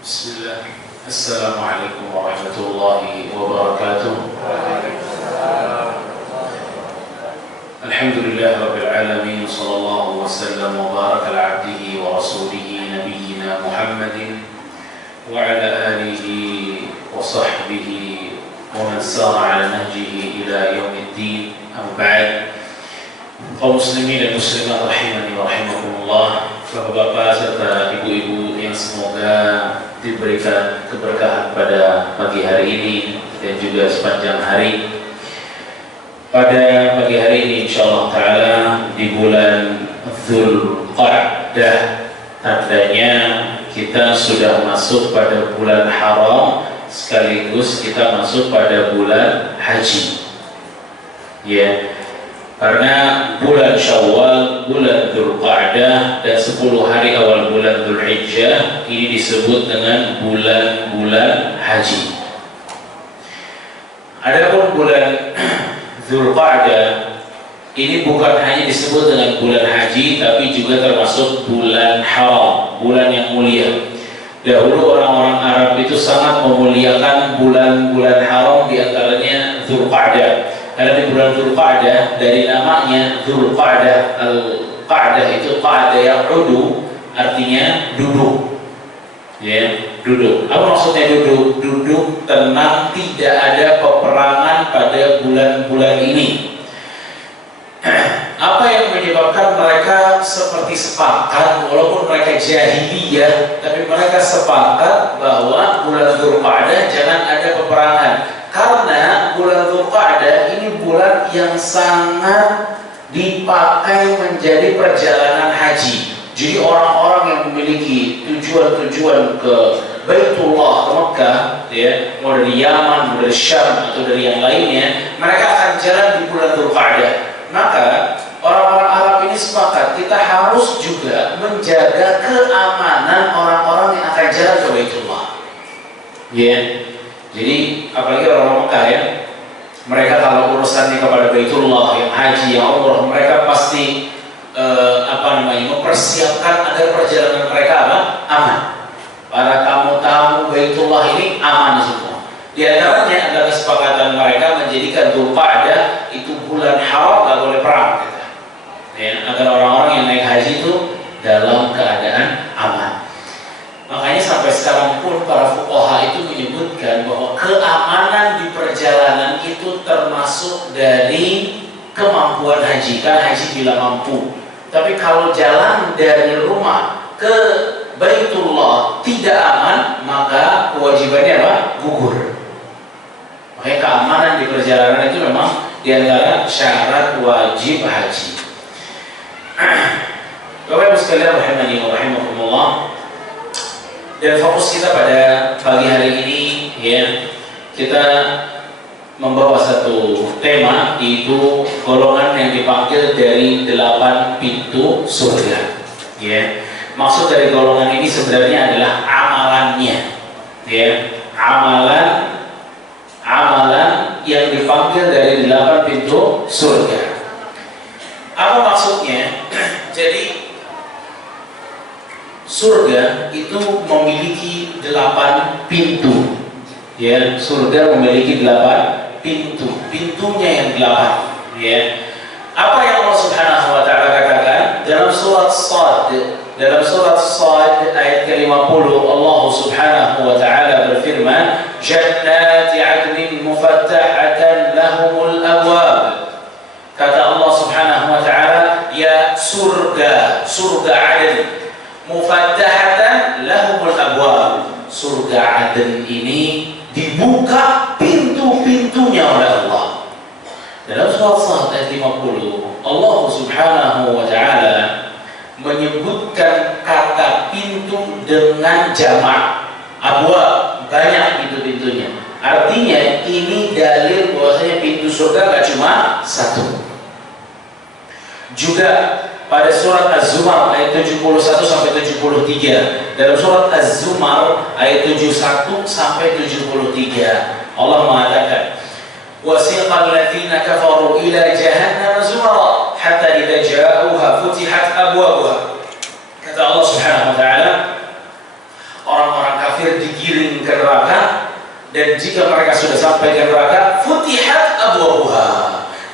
Bismillah. Assalamualaikum warahmatullahi wabarakatuh. Alhamdulillah rabbil alamin. Sallallahu wasallam wa baraka ala abdihi wa rasulihi nabiyyina Muhammadin wa ala alihi wa sahbihi wa man sara ala nahjihi ila yaumiddin. Amma ba'd. Kaum muslimin dan muslimat rahimani wa rahimakumullah, bapak-bapak serta ibu-ibu yang semoga diberikan keberkahan pada pagi hari ini dan juga sepanjang hari. Pada pagi hari ini insyaallah ta'ala di bulan Dzulqa'dah, tandanya kita sudah masuk pada bulan haram sekaligus kita masuk pada bulan haji. Ya, karena bulan Syawal, bulan Dzulqa'dah dan 10 hari awal bulan Dzulhijjah ini disebut dengan bulan-bulan haji. Adapun bulan Dzulqa'dah ini bukan hanya disebut dengan bulan haji, tapi juga termasuk bulan haram, bulan yang mulia. Dahulu orang-orang Arab itu sangat memuliakan bulan-bulan haram, diantaranya Dzulqa'dah. Karena di bulan Dzulqa'dah, dari namanya Dzulqa'dah, al-Qa'dah itu Qa'dah yang udu, artinya duduk. Ya, duduk. Apa maksudnya duduk? Duduk tenang, tidak ada peperangan pada bulan-bulan ini. Apa yang menyebabkan mereka seperti sepakat, walaupun mereka jahiliyah, tapi mereka sepakat bahwa bulan Dzulqa'dah jangan ada peperangan. Karena bulan Dzulqa'dah ini bulan yang sangat dipakai menjadi perjalanan haji. Jadi orang-orang yang memiliki tujuan-tujuan ke Baitullah, ke Mekah, ya, mau dari Yaman, mau dari Syam atau dari yang lainnya, mereka akan jalan di bulan Dzulqa'dah. Maka orang-orang Arab ini sepakat kita harus juga menjaga keamanan orang-orang yang akan jalan ke Baitullah. Ya. Jadi apalagi orang Mekah ya, mereka kalau urusannya kepada Baitullah, yang haji, yang umrah, mereka pasti mempersiapkan agar perjalanan mereka aman. Para tamu-tamu Baitullah ini aman semua. Di antaranya adalah kesepakatan mereka menjadikan Dzulqa'dah itu bulan haram, tak boleh perang, ya, agar orang-orang yang naik haji itu dalam keadaan aman. Makanya sampai sekarang pun para fuqaha itu menyebutkan bahwa keamanan di perjalanan itu termasuk dari kemampuan haji. Kan haji bila mampu. Tapi kalau jalan dari rumah ke Baitullah tidak aman, maka kewajibannya apa? Gugur. Makanya keamanan di perjalanan itu memang diantara syarat wajib haji. Bapak Ibu sekalian rahimani wa rahimakumullah, dan fokus kita pada pagi hari ini ya, kita membawa satu tema, yaitu golongan yang dipanggil dari 8 pintu surga. Ya, maksud dari golongan ini sebenarnya adalah amalannya. Ya, amalan yang dipanggil dari 8 pintu surga. Apa maksudnya? Jadi surga itu memiliki 8 pintu. Ya, surga memiliki 8 pintu. Pintunya yang 8. Ya. Apa yang Allah Subhanahu wa taala katakan dalam surat Shad? Dalam surat Shad ayat ke-50, Allah Subhanahu wa taala berfirman, "Jannati 'adnin mufattahatan lahumul abwab." Kata Allah Subhanahu wa taala, ya surga, surga Aden, mufattahatan lahumul abwab. Surga Aden ini dibuka pintu-pintunya oleh Allah. Dalam surat Shad ayat 50, Allah Subhanahu wa taala menyebutkan kata pintu dengan jamak. Abwab, banyak pintu-pintunya. Artinya ini dalil bahwasanya pintu surga gak cuma satu. Juga pada surat Az-Zumar ayat 71 sampai 73. Dalam surat Az-Zumar ayat 71 sampai 73, Allah mengatakan, "Wasiqal ladzina kafaru ila jahannam zumara hatta idza ja'uha futihat abwabuha." Kata Allah Subhanahu wa taala, orang-orang kafir digiring ke neraka, dan jika mereka sudah sampai ke neraka, futihat abwabuha,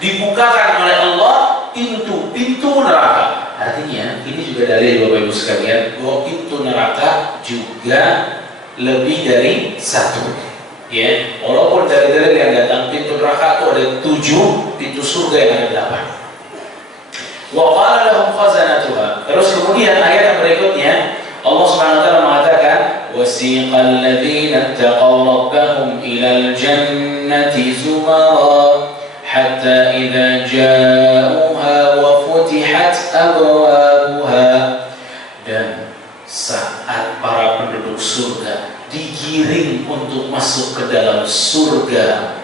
dibukakan oleh Allah pintu-pintu neraka. Artinya ini juga dalil Bapak Ibu sekalian bahwa pintu neraka juga lebih dari satu. Ya, walaupun dari dalil yang datang pintu neraka itu ada 7, pintu surga yang ada 8. Wa qala lahum khazanatuha. Terus kemudian ayat yang berikutnya Allah Subhanahu wa taala mengatakan wasiqal ladzina taqaw rabbahum ilal jannati zumara hatta idza ja'uha wa futihat abwabuha. Dan saat para penduduk surga digiring untuk masuk ke dalam surga,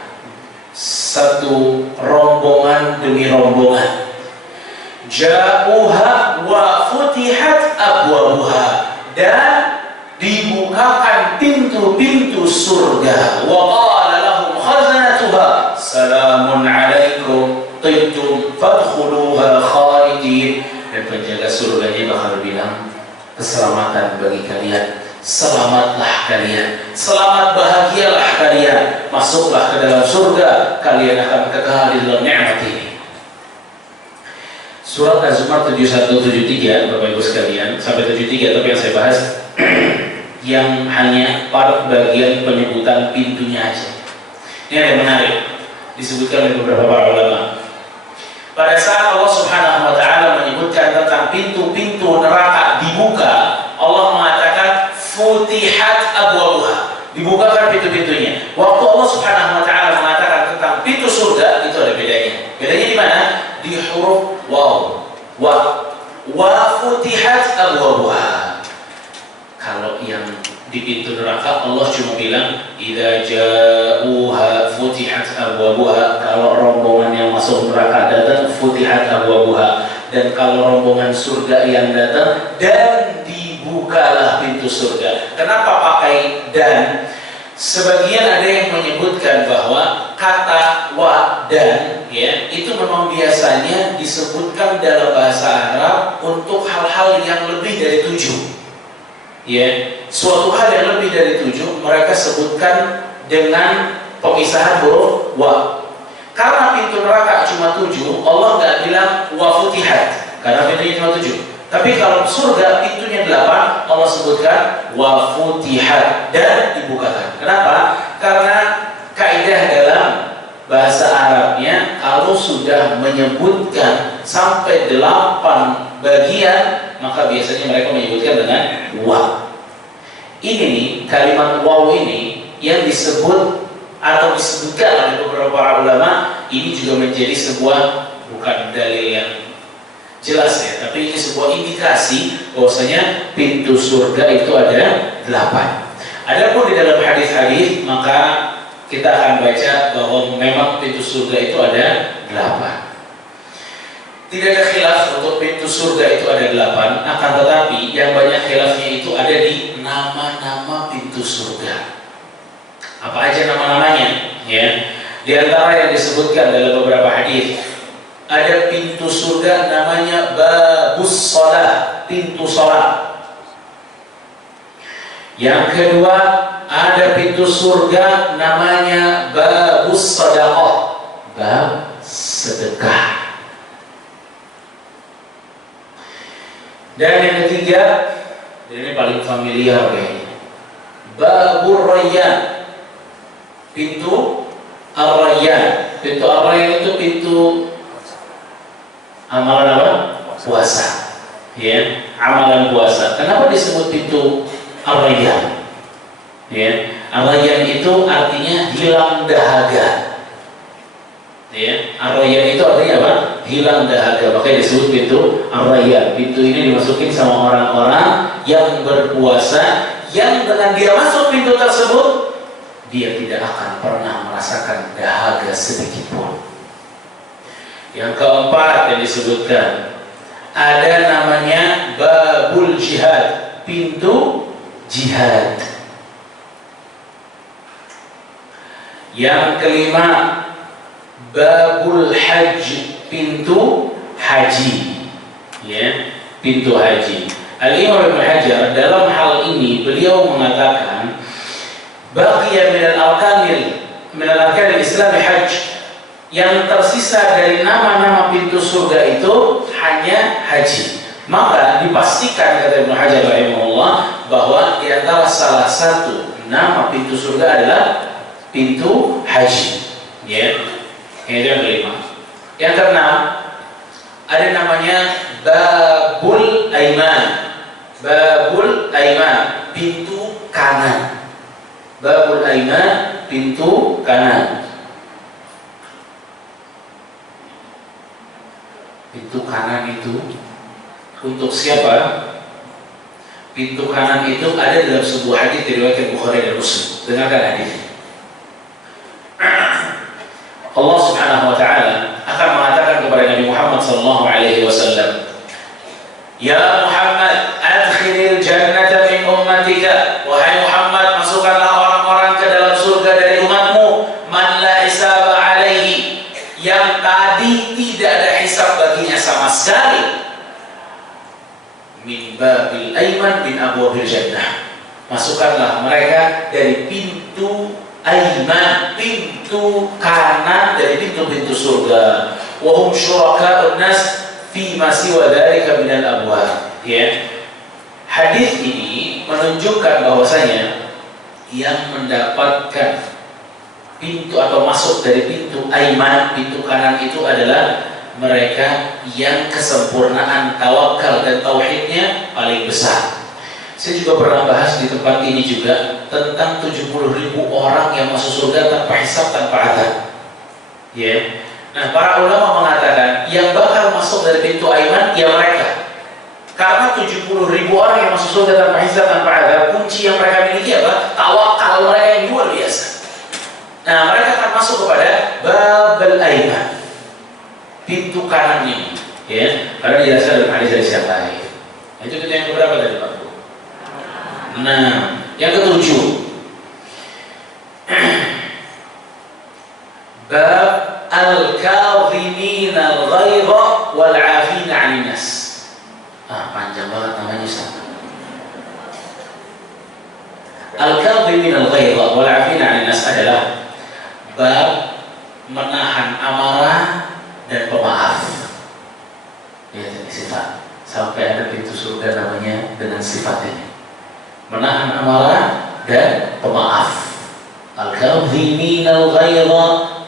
satu rombongan demi rombongan, ja'uha wa futihat abwabuha, dan dibukakan pintu-pintu surga. Wa qala lahum khazanatuha salamun alaikum tibtum fadkhuluha khalidin. Dan penjaga surganya bakal bilang, keselamatan bagi kalian, selamatlah kalian, selamat bahagialah kalian, masuklah ke dalam surga, kalian akan kekal di dalam nikmat ini. Surat Az-Zumar 71-73 Bapak Ibu sekalian, sampai 73, tapi yang saya bahas yang hanya pada bagian penyebutan pintunya aja. Ini ada yang menarik, disebutkan oleh beberapa para ulama. Pada saat Allah Subhanahu wa taala menyebutkan tentang pintu-pintu neraka dibuka, Allah mengatakan futihat abwabuha, dibukakan pintu-pintunya. Waktu Allah Subhanahu wa taala mengatakan tentang pintu surga, itu ada bedanya. Bedanya di mana? Di huruf waw, wa futihat abwabuha. Kalau yang di pintu neraka Allah cuma bilang idza ja'uha futihat abwabuha. Kalau rombongan yang masuk neraka datang, futihat abwabuha. Dan kalau rombongan surga yang datang, dan dibukalah pintu surga. Kenapa pakai dan? Sebagian ada yang menyebutkan bahwa kata wa dan ya itu memang biasanya disebutkan dalam bahasa Arab untuk hal-hal yang lebih dari 7. Ya, suatu hal yang lebih dari 7 mereka sebutkan dengan pemisahan huruf wa. Karena pintu neraka cuma 7, Allah nggak bilang wa futihat karena pintunya cuma 7. Tapi kalau surga pintunya 8, Allah sebutkan wa futihat, dan dibukakan. Kenapa? Karena kaidah dalam bahasa Arabnya kalau sudah menyebutkan sampai 8 bagian, maka biasanya mereka menyebutkan dengan wa. Ini nih, kalimat waw ini yang disebut atau disebutkan oleh beberapa para ulama, ini juga menjadi sebuah, bukan dalil yang jelas ya, tapi ini sebuah indikasi bahwasanya pintu surga itu ada 8. Adapun di dalam hadis-hadis, maka kita akan baca bahwa memang pintu surga itu ada 8. Tidak ada khilaf untuk pintu surga itu ada 8, akan tetapi yang banyak khilafnya itu ada di nama-nama pintu surga. Apa aja nama-namanya? Ya, di antara yang disebutkan dalam beberapa hadis, ada pintu surga namanya babus shalah, pintu salat. Yang kedua, ada pintu surga namanya babus sadaqah, bab sedekah. Dan yang ketiga, ini paling familiar kayaknya, babur rayyan, pintu ar-rayyan. Pintu ar-rayyan itu pintu amalan apa? Puasa. Ya, amalan puasa. Kenapa disebut pintu ar-rayyan? Ya, ar-rayyan itu artinya hilang dahaga. Ya, ar-rayyan itu artinya apa? Hilang dahaga. Makanya disebut pintu ar-rayyan. Pintu ini dimasukin sama orang-orang yang berpuasa, yang dengan dia masuk pintu tersebut, dia tidak akan pernah merasakan dahaga sedikit pun. Yang keempat yang disebutkan, ada namanya babul jihad, pintu jihad. Yang kelima, babul haji, pintu haji. Ya, pintu haji. Al-Imam Ibnu Hajar dalam hal ini beliau mengatakan baqiya minal arkanil Islam hajj, yang tersisa dari nama-nama pintu surga itu hanya haji. Maka dipastikan, kata Ibnu Hajar rahimahullah, bahwa di antara salah satu nama pintu surga adalah pintu haji. Ya, itu yang kelima. Yang keenam, ada namanya babul aiman. Babul aiman, pintu kanan. Babul aiman, pintu kanan. Pintu kanan itu untuk siapa? Pintu kanan itu ada dalam sebuah hadis diriwayatkan Bukhari dan Muslim. Dengarkan hadis. Allah Subhanahu wa taala akan mengatakan kepada Nabi Muhammad sallallahu alaihi wasallam, "Ya Muhammad, adkhilil jannata min ummatika." Wahai Muhammad, masukkanlah orang-orang ke dalam surga dari umatmu, man la hisaba alaihi, yang tadi tidak ada hisab baginya sama sekali. Min babil aiman min abwabil jannah. Masukkanlah mereka dari pintu aiman, pintu kanan dari pintu-pintu surga. Wa hum syuraka'un nas fi ma siwa dzalika minal abwab. Ya. Hadis ini menunjukkan bahwasanya yang mendapatkan pintu atau masuk dari pintu aiman, pintu kanan itu adalah mereka yang kesempurnaan tawakal dan tauhidnya paling besar. Saya juga pernah bahas di tempat ini juga tentang 70.000 orang yang masuk surga tanpa hisab, tanpa azab. Ya. Nah, para ulama mengatakan yang bakal masuk dari pintu aiman ya mereka. Karena 70.000 orang yang masuk surga tanpa hisab, tanpa azab, kunci yang mereka miliki apa? Tawakal mereka yang luar biasa. Nah, mereka akan masuk kepada babul aiman, pintu kanan ini, ya. Karena dijelaskan dalam hadis dari siapa lain. Itu kita yang keberapa tadi Pak? Nah, yang ketujuh, bab al-kadhimin al-ghaidha wal 'afina 'anil nas. Panjang banget namanya Ustaz. Al-kadhimin al-ghaidha wal 'afina 'anil nas adalah bab menahan amarah dan pemaaf. Ya, sifat. Sampai ada pintu surga namanya dengan sifat ini. Menahan amarah dan pemaaf. Al-kadhimin al-ghaidha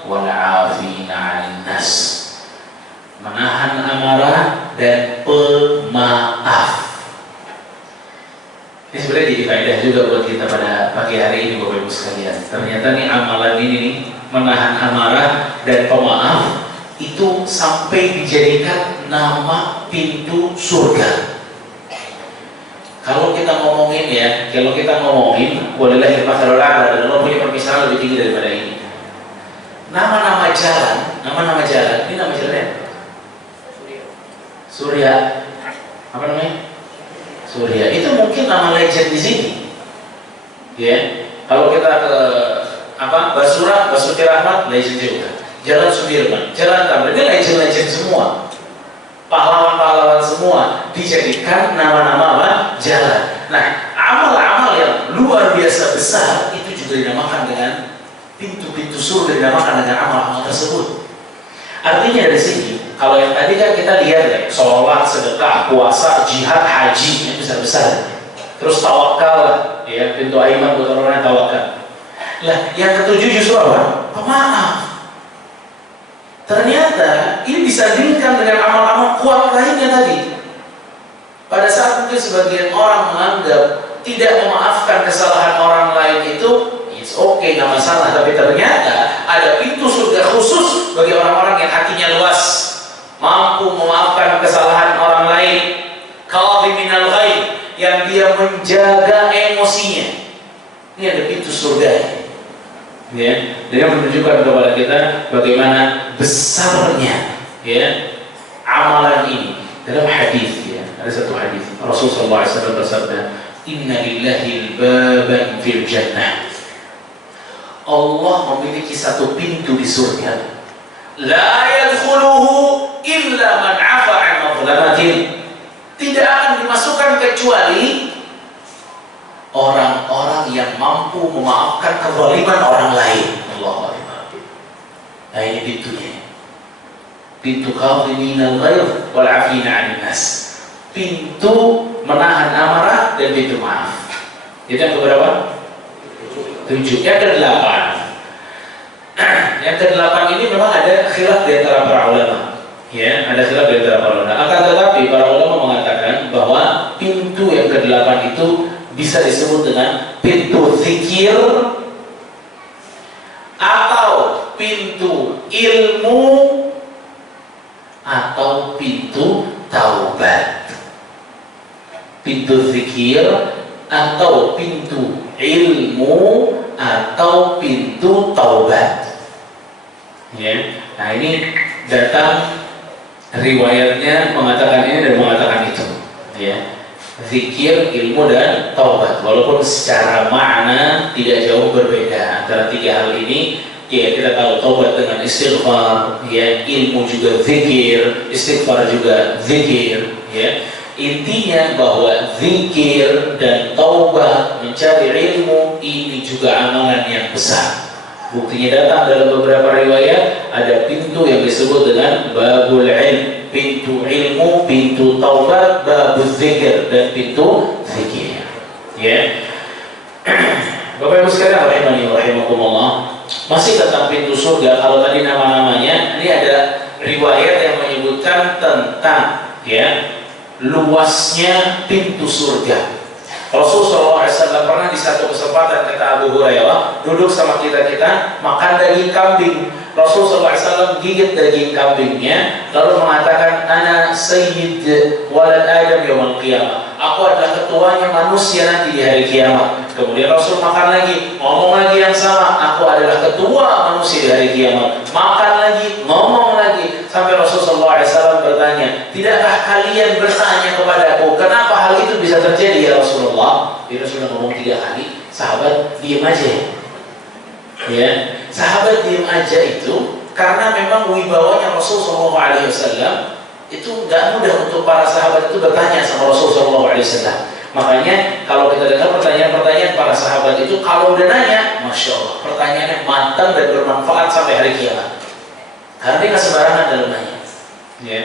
wal 'afina 'anil nas. Menahan amarah dan pemaaf. Ini sebenarnya jadi faedah juga buat kita pada pagi hari ini Bapak Ibu sekalian. Ternyata nih amalan ini nih, menahan amarah dan pemaaf, itu sampai dijadikan nama pintu surga. Kalau kita ngomongin ya, walillahil mathalul a'la, dan Allah punya permisalan lebih tinggi daripada ini. Nama-nama jalan, ini nama jalannya Surya. Apa namanya? Surya. Itu mungkin nama legend di sini. Ya. Kalau kita ke Basuki Rahmat, legend juga. Jalan Sudirman, Jalan Tamrin, ini legend-legend semua. Pahlawan-pahlawan semua dijadikan nama-nama apa? Jalan. Nah, amal-amal yang luar biasa besar itu juga dinamakan dengan pintu-pintu surga, dinamakan dengan amal-amal tersebut. Artinya dari sini, kalau yang tadi kan kita lihat ya, sholat, sedekah, puasa, jihad, haji, yang besar-besar. Terus tawakal, ya, pintu aiman buat orang yang tawakal. Lah, yang ketujuh justru apa? Pemaaf. Ternyata ini disandingkan dengan amal-amal kuat lainnya tadi. Pada saat mungkin sebagian orang menganggap tidak memaafkan kesalahan orang lain itu it's okay, nggak masalah. Tapi ternyata ada pintu surga khusus bagi orang-orang yang hatinya luas, mampu memaafkan kesalahan orang lain. Kadhiminal ghaidh, yang dia menjaga emosinya. Ini ada pintu surga. Ya, dia menunjukkan kepada kita bagaimana besarnya ya amalan ini. Dalam hadis ya, ada satu hadis Rasulullah SAW bersabda, "Inna lillahi baban fil jannah." Allah memiliki satu pintu di surga. La yadkhuluhu illa man 'afa 'an mazlamatin. Tidak akan dimasukkan kecuali orang-orang yang mampu mampu memaafkan kezaliman orang lain. Allahu Akbar. Nah, ini pintunya. Pintu kadhiminal ghaidh wal 'afina 'anil nas. Pintu menahan amarah dan pintu maaf. Itu yang keberapa? 7. Yang ke-8. Yang ke-8 ini memang ada khilaf di antara para ulama. Ya, ada khilaf di antara para ulama. Akan tetapi para ulama mengatakan bahwa pintu yang ke-8 itu bisa disebut dengan pintu zikir atau pintu ilmu atau pintu taubat. Pintu zikir atau pintu ilmu atau pintu taubat. Ya. Nah, ini datang riwayatnya mengatakan ini dan mengatakan itu. Ya. Zikir, ilmu dan taubat. Walaupun secara makna tidak jauh berbeda antara tiga hal ini. Ya, kita tahu taubat dengan istighfar, ya, ilmu juga zikir, istighfar juga zikir, ya. Intinya bahwa zikir dan taubat, mencari ilmu, ini juga amalan yang besar. Buktinya datang dalam beberapa riwayat, ada pintu yang disebut dengan babul ilm, pintu ilmu, pintu taubat, babul zikir, dan pintu zikir. Ya. Bapak Ibu sekalian rahimani wa rahimakumullah. Masih tentang pintu surga, kalau tadi nama-namanya, ini ada riwayat yang menyebutkan tentang, ya, luasnya pintu surga. Rasulullah SAW pernah di satu kesempatan, kata Abu Hurairah, duduk sama kita makan daging kambing. Rasulullah SAW gigit daging kambingnya, lalu mengatakan, Ana sayyid walad Adam yaumil qiyamah. Aku adalah ketuanya manusia nanti di hari kiamat. Kemudian Rasul makan lagi, ngomong lagi yang sama, aku adalah ketua manusia di hari kiamat. Makan lagi, ngomong lagi, sampai Rasulullah SAW bertanya, tidakkah kalian bertanya kepadaku, kenapa hal itu bisa terjadi ya Rasulullah? Dia sudah ngomong 3 kali, sahabat diam aja. Ya, sahabat diam aja itu karena memang wibawanya Rasulullah SAW itu nggak mudah untuk para sahabat itu bertanya sama Rasulullah SAW. Makanya kalau kita dengar pertanyaan-pertanyaan para sahabat itu, kalau udah nanya, Masya Allah, pertanyaannya matang dan bermanfaat sampai hari kiamat. Karena dia nggak sembarangan dalam nanya. Ya.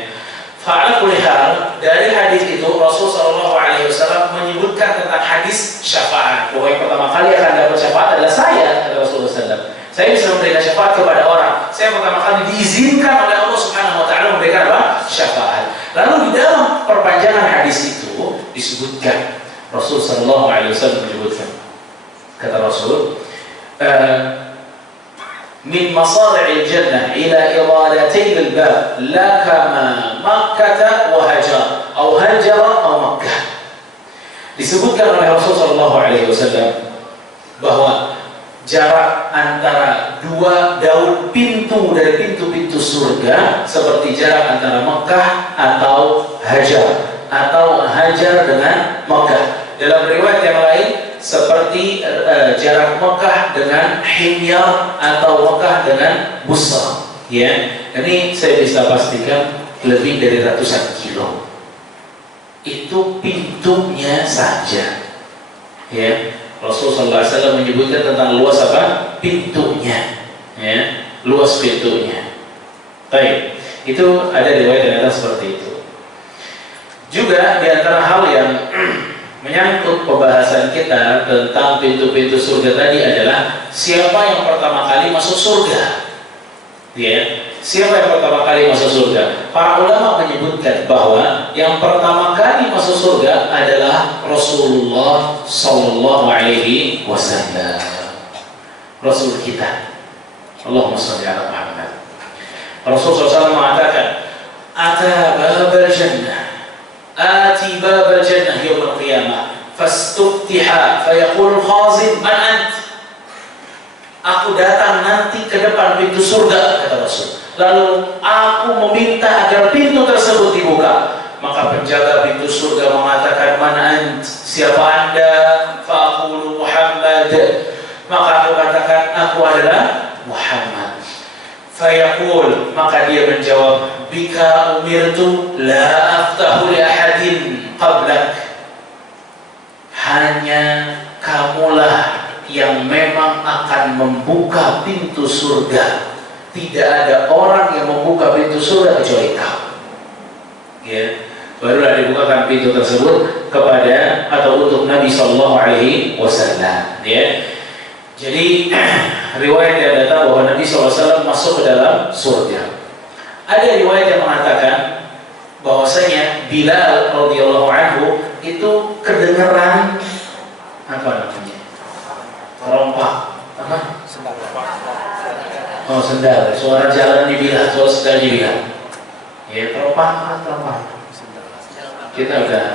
Fa'ala kulli hal, dari hadis itu Rasulullah SAW menyebutkan tentang hadis syafaat. Bahwa yang pertama kali akan dapat syafaat adalah saya, kata Rasulullah SAW. Saya bisa memberikan syafaat kepada orang. Saya pertama kali diizinkan oleh Allah Subhanahu Wa Taala memberikan apa? Syafaat. Lalu di dalam perpanjangan hadis itu disebutkan, Rasulullah SAW menyebutkan, kata Rasul, min masari'il jannah ila iradatain al-bab la kama Makkah wa Hajar atau Hajar atau Makkah. Disebutkan oleh Rasulullah SAW bahwa jarak antara 2 daun pintu dari pintu-pintu surga seperti jarak antara Makkah atau Hajar dengan Makkah. Dalam riwayat yang lain seperti jarak Mekah dengan Himyar atau Mekah dengan Busra. Ya, ini saya bisa pastikan lebih dari ratusan kilo. Itu pintunya saja. Ya, Rasulullah SAW menyebutkan tentang luas apa? Pintunya. Ya, luas pintunya. Baik, itu ada riwayat yang datang seperti itu. Juga di antara hal yang menyangkut pembahasan kita tentang pintu-pintu surga tadi adalah siapa yang pertama kali masuk surga. Ya, siapa yang pertama kali masuk surga? Para ulama menyebutkan bahwa yang pertama kali masuk surga adalah Rasulullah Sallallahu Alaihi Wasallam, Rasul kita. Allahumma shalli ala Muhammad. Rasulullah SAW mengatakan, "Ata babal jannah, ati babal jannah yaum al-qiyamah, fastuftiha, fayaqul khazin, man ant?" Aku datang nanti ke depan pintu surga, kata Rasul. Lalu aku meminta agar pintu tersebut dibuka. Maka penjaga pintu surga mengatakan, "Man ant? Siapa Anda?" Faqulu Muhammad. Maka aku katakan, "Aku adalah Muhammad." Fayaqul, maka dia menjawab, "Bika umirtu la aftahu li ahadin qablak." Hanya kamulah yang memang akan membuka pintu surga. Tidak ada orang yang membuka pintu surga kecuali kau. Ya, barulah dibukakan pintu tersebut kepada atau untuk Nabi Sallallahu Alaihi Wasallam. Ya, jadi riwayat yang datang bahwa Nabi SAW masuk ke dalam surga. Ada riwayat yang mengatakan bahwasanya Bilal radhiyallahu anhu itu kedengeran apa namanya? Terompak, apa? Sendal. Oh, sendal. Suara jalan di Bilal, suara sendal di Bilal. Ya, terompak. Kita udah.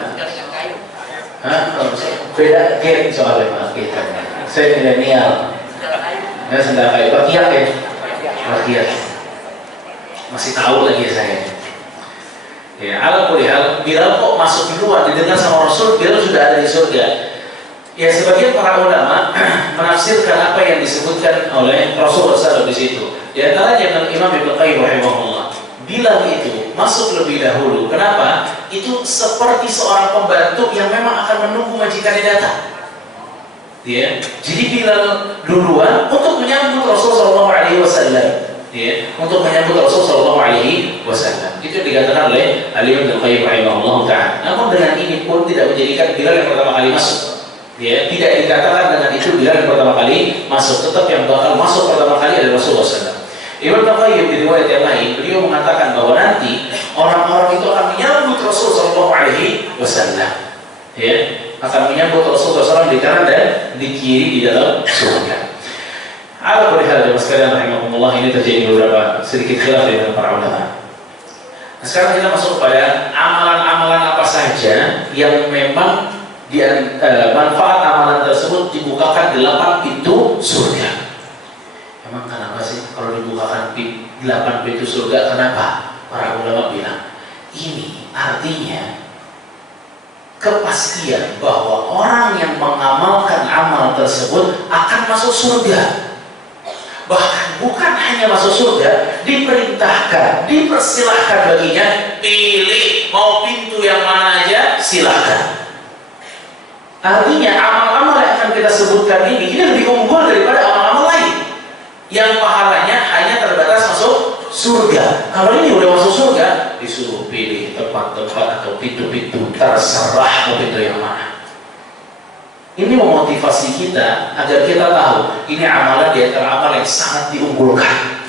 Hah? Beda game soalnya Pak kita. Saya milenial. Ya, sendal kayu. Rakyat ya? Rakyat. Masih tahu lagi saya. Ya, alhamdulillah. Bilal kok masuk duluan didengar sama Rasul, Bilal sudah ada di surga. Ya, sebagian para ulama menafsirkan apa yang disebutkan oleh Rasulullah SAW di situ. Di antaranya Imam Ibnu Qayyim rahimahullah bilang itu masuk lebih dahulu. Kenapa? Itu seperti seorang pembantu yang memang akan menunggu majikannya datang. Ya, jadi Bilal duluan untuk menyambut Rasulullah SAW. Ya, untuk menyambut Rasulullah SAW. Itu dikatakan oleh Ibnu Qayyim rahimahullah taala. Namun dengan ini pun tidak menjadikan Bilal yang pertama kali masuk. Ya, tidak dikatakan dengan itu Bilal yang pertama kali masuk, tetap yang bakal masuk pertama kali adalah Rasulullah SAW. Ibnu Qayyim di riwayat yang lain beliau mengatakan bahwa nanti orang-orang itu akan menyambut Rasulullah SAW. Ya, akan menyambut Rasulullah SAW di kanan dan di kiri di dalam surga. Ala kulli hal jemaah sekalian rahimakumullah, ini terjadi beberapa sedikit khilaf di antara para ulama. Nah, sekarang kita masuk kepada amalan-amalan apa saja yang memang manfaat amalan tersebut dibukakan 8 pintu surga. Emang kenapa sih kalau dibukakan 8 pintu surga? Kenapa? Para ulama bilang ini artinya kepastian bahwa orang yang mengamalkan amal tersebut akan masuk surga. Bahkan bukan hanya masuk surga, diperintahkan, dipersilahkan baginya, pilih mau pintu yang mana aja, silahkan. Artinya amal-amal yang akan kita sebutkan ini lebih unggul daripada amal-amal lain yang pahalanya hanya terbatas masuk surga. Kalau ini udah masuk surga, disuruh pilih tempat-tempat atau pintu-pintu, terserah mau pintu yang mana. Ini memotivasi kita agar kita tahu ini amalan di antara amal yang sangat diunggulkan.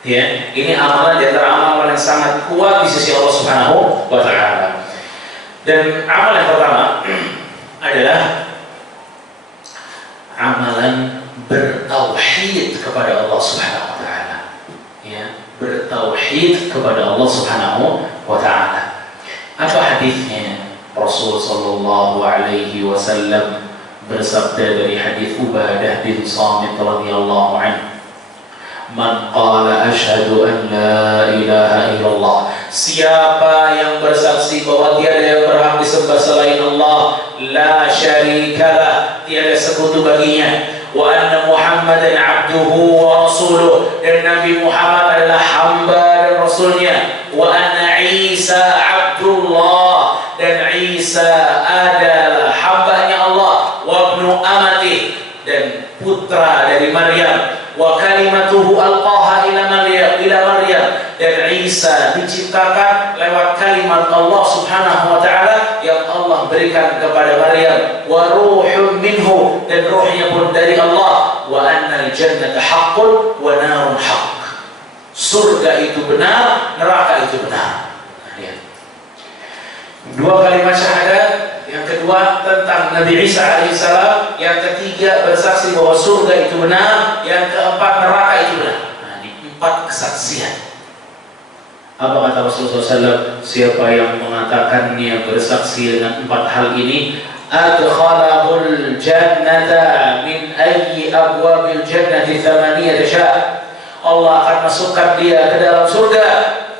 Ya, ini amalan di antara amal yang sangat kuat di sisi Allah Subhanahu wa taala. Dan amal yang pertama adalah amalan bertauhid kepada Allah Subhanahu wa taala. Ya, bertauhid kepada Allah Subhanahu wa taala. Apa hadisnya? Rasul sallallahu alaihi wasallam bersabda dari hadis Ubadah bin Samit radhiyallahu anhu, "Man qala asyhadu an la ilaha illallah." Siapa yang bersaksi bahwa tiada yang berhak disembah selain Allah, la syarikalah, tiada sekutu baginya, wa anna Muhammadan abduhu wa rasuluh, dan Nabi Muhammad adalah hamba dan rasulnya, wa anna Isa abdullah, dan Isa adalah hambanya Allah, wa ibnu amati, dan putra dari Maryam, wa kalimatuhu alqaha ila Maryam, dan Isa diciptakan lewat kalimat Allah Subhanahu wa taala yang Allah berikan kepada Maryam, wa ruhun minhu, dan ruhnya pun dari Allah, wa annal jannata haqqun wa narun haqq. Surga itu benar, neraka itu benar. Dua kalimat syahadat, yang kedua tentang Nabi Isa alaihissalam, yang ketiga bersaksi bahwa surga itu benar, yang keempat neraka itu benar. Nah, ini 4 kesaksian. Apa kata Rasulullah SAW? Siapa yang mengatakannya, bersaksi dengan 4 hal ini, adkhalahul jannata min ayyi abwabil jannati thamaniyata sya'. Allah akan masukkan dia ke dalam surga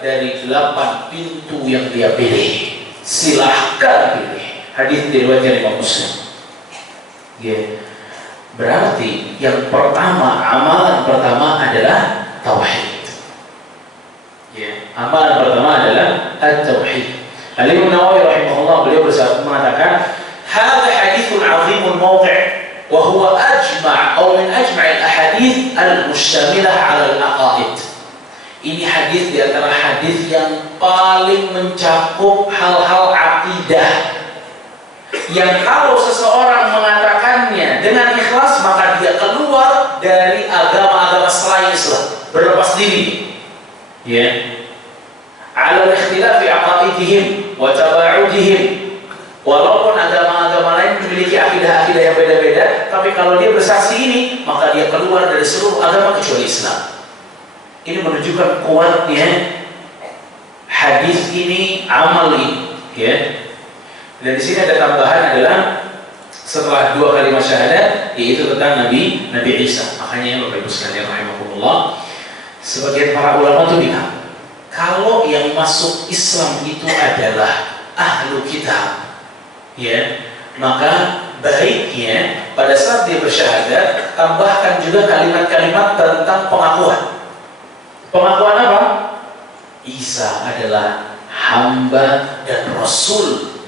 dari 8 pintu yang dia pilih. Silahkan pilih. Hadis diriwayatkan Imam Muslim. Ya. Berarti yang pertama, amalan pertama adalah tauhid. Ya. Amalan pertama adalah at-tauhid. Al-Imam Nawawi rahimahullah beliau mengatakan, "Hadza haditsun 'azimun mawdi', wa huwa ajma' al-ahadits al-mustamilah 'ala al-aqaid. Ini hadis di antara hadis yang paling mencakup hal-hal akidah, yang kalau seseorang mengatakannya dengan ikhlas maka dia keluar dari agama-agama selain Islam, berlepas diri. Ya. Ala ikhtilafi aqaidihim wa taba'udihim. Walaupun agama-agama lain memiliki akidah-akidah yang beda-beda, tapi kalau dia bersaksi ini, maka dia keluar dari seluruh agama kecuali Islam. Ini menunjukkan kuatnya hadis ini, amal ini, ya. Dan di sini ada tambahan adalah setelah 2 kalimat syahadat, yaitu tentang Nabi Isa. Makanya Bapak Ibu sekalian rahimakumullah, sebagian para ulama itu bilang, kalau yang masuk Islam itu adalah ahlu kitab, ya, maka baiknya pada saat dia bersyahadat tambahkan juga kalimat-kalimat tentang pengakuan. Pengakuan apa? Isa adalah hamba dan rasul.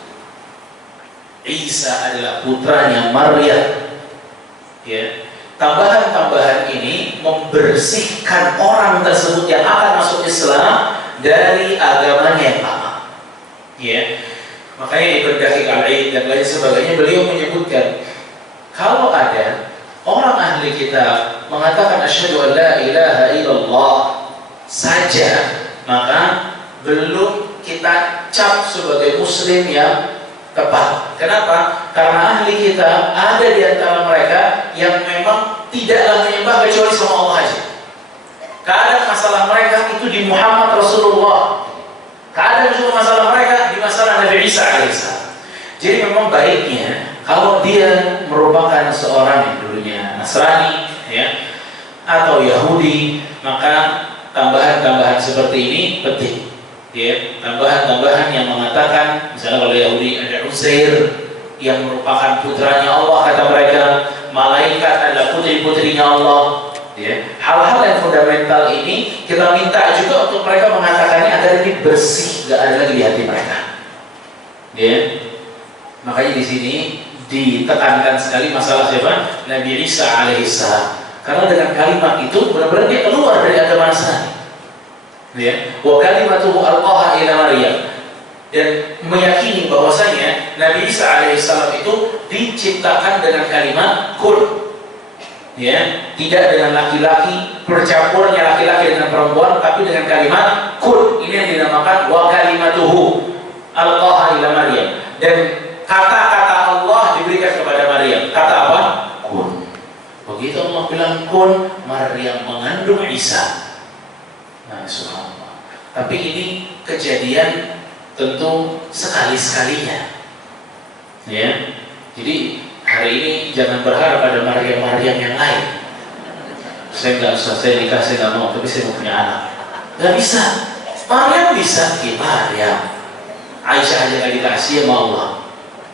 Isa adalah putranya Maryam. Ya. Tambahan-tambahan ini membersihkan orang tersebut yang akan masuk Islam dari agamanya yang lama. Ya. Makanya Ibnu Daqiq Al-Aid dan lain sebagainya, beliau menyebutkan kalau ada orang ahli kitab mengatakan asyhadu an la ilaha illallah saja, maka belum kita cap sebagai muslim yang tepat. Kenapa? Karena ahli kitab ada di antara mereka yang memang tidaklah menyembah kecuali sama Allah saja. Kadang masalah mereka itu di Muhammad Rasulullah, kadang juga masalah mereka di masalah Nabi Isa alaihissalam. Jadi memang baiknya kalau dia merupakan seorang yang dulunya Nasrani, ya, atau Yahudi, maka tambahan-tambahan seperti ini penting, ya. Tambahan-tambahan yang mengatakan, misalnya kalau Yahudi ada Uzair yang merupakan putranya Allah, kata mereka, malaikat adalah putri-putrinya Allah, ya. Hal-hal yang fundamental ini kita minta juga untuk mereka mengatakannya agar ini bersih, gak ada lagi di hati mereka, ya. Makanya di sini ditekankan sekali masalah siapa? Nabi Isa alaihissalam. Karena dengan kalimat itu benar-benar dia keluar dari agama Nasrani. Ya, wa kalimatuhu alqaha ila Maryam, dan meyakini bahwasanya Nabi Isa alaihissalam itu diciptakan dengan kalimat kun. Ya, tidak dengan laki-laki, bercampurnya laki-laki dengan perempuan, tapi dengan kalimat kun. Ini yang dinamakan wa kalimatuhu alqaha ila Maryam. Dan kata-kata Allah diberikan kepada Maryam. Kata apa? Kun. Begitu Allah bilang kun, Maryam mengandung Isa. Nah, subhanallah. Tapi ini kejadian tentu sekali-sekalinya, ya. Jadi hari ini jangan berharap ada Maryam yang lain. Saya nggak usah, saya nikah, saya nggak mau, tapi saya mau punya anak. Nggak bisa. Maryam bisa, Maryam. Aisyah aja nggak dikasih sama Allah.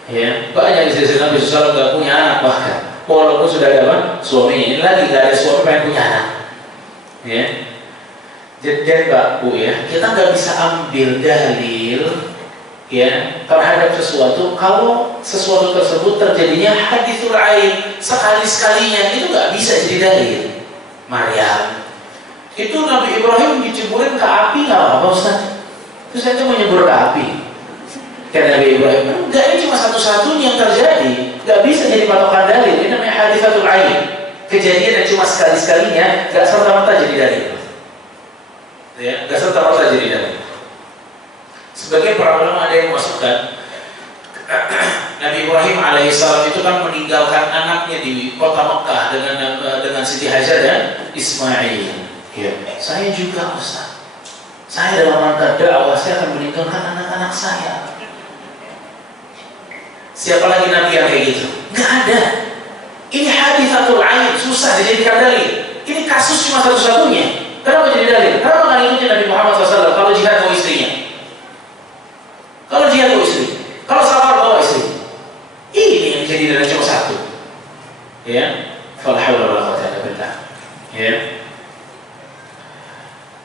Ya, banyak istri Nabi SAW nggak punya anak bahkan. Walaupun sudah ada suaminya, ini lagi nggak ada suami pengen punya anak. Ya. Jadi Pak Bu, ya, kita nggak bisa ambil dalil, ya, terhadap sesuatu kalau sesuatu tersebut terjadinya haditsul ain sekali-sekalinya, itu nggak bisa jadi dalil. Maryam itu Nabi Ibrahim diceburin ke api, nggak apa-apa Ustaz. Terus saya mau nyebur ke api. Kata Nabi Ibrahim, enggak, ini cuma satu-satunya yang terjadi, nggak bisa jadi patokan dalil. Ini namanya haditsul ain, kejadian yang cuma sekali-sekalinya, nggak serta-merta jadi dalil. Ya, nggak serta-merta jadi dalil. Sebagai para ulama ada yang memasukkan Nabi Ibrahim alaihissalam itu kan meninggalkan anaknya di kota Mekah dengan Siti Hajar dan Ismail. Ya. Saya juga Ustaz. Saya dalam rangka dakwah saya akan meninggalkan anak-anak saya. Siapa lagi Nabi yang kayak gitu? Nggak ada. Ini haditsatul ain, susah dijadikan dalil. Ini kasus cuma satu-satunya. Kenapa jadi dalil? Kenapa nggak ngikutin Nabi Muhammad SAW kalau jihad bawa istrinya? Kalau jihad bawa istri, kalau safar bawa istri. Ini yang jadi dalil cuma satu. Ya, fala haula wala quwwata illa billah. Ya.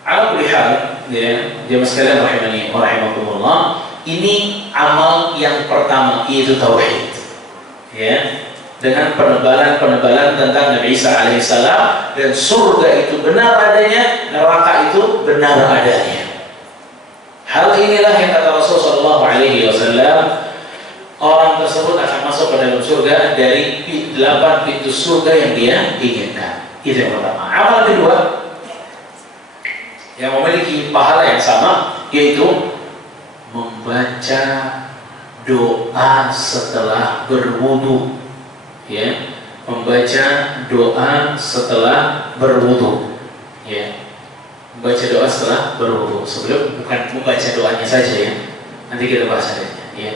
Ala kulli hal, ya, jemaah sekalian rahimani wa rahimakumullah, ini amal yang pertama, yaitu tauhid. Ya. dengan penebalan-penebalan tentang Nabi Isa alaihissalam, dan surga itu benar adanya, neraka itu benar adanya. Hal inilah yang kata Rasulullah SAW, orang tersebut akan masuk ke dalam surga dari 8 pintu surga yang dia inginkan. Itu yang pertama. Amal kedua yang memiliki pahala yang sama, yaitu membaca doa setelah berwudu. Ya, membaca doa setelah berwudu. Ya, membaca doa setelah berwudu. Sebelum, bukan membaca doanya saja ya. Nanti kita bahas adanya. Ya.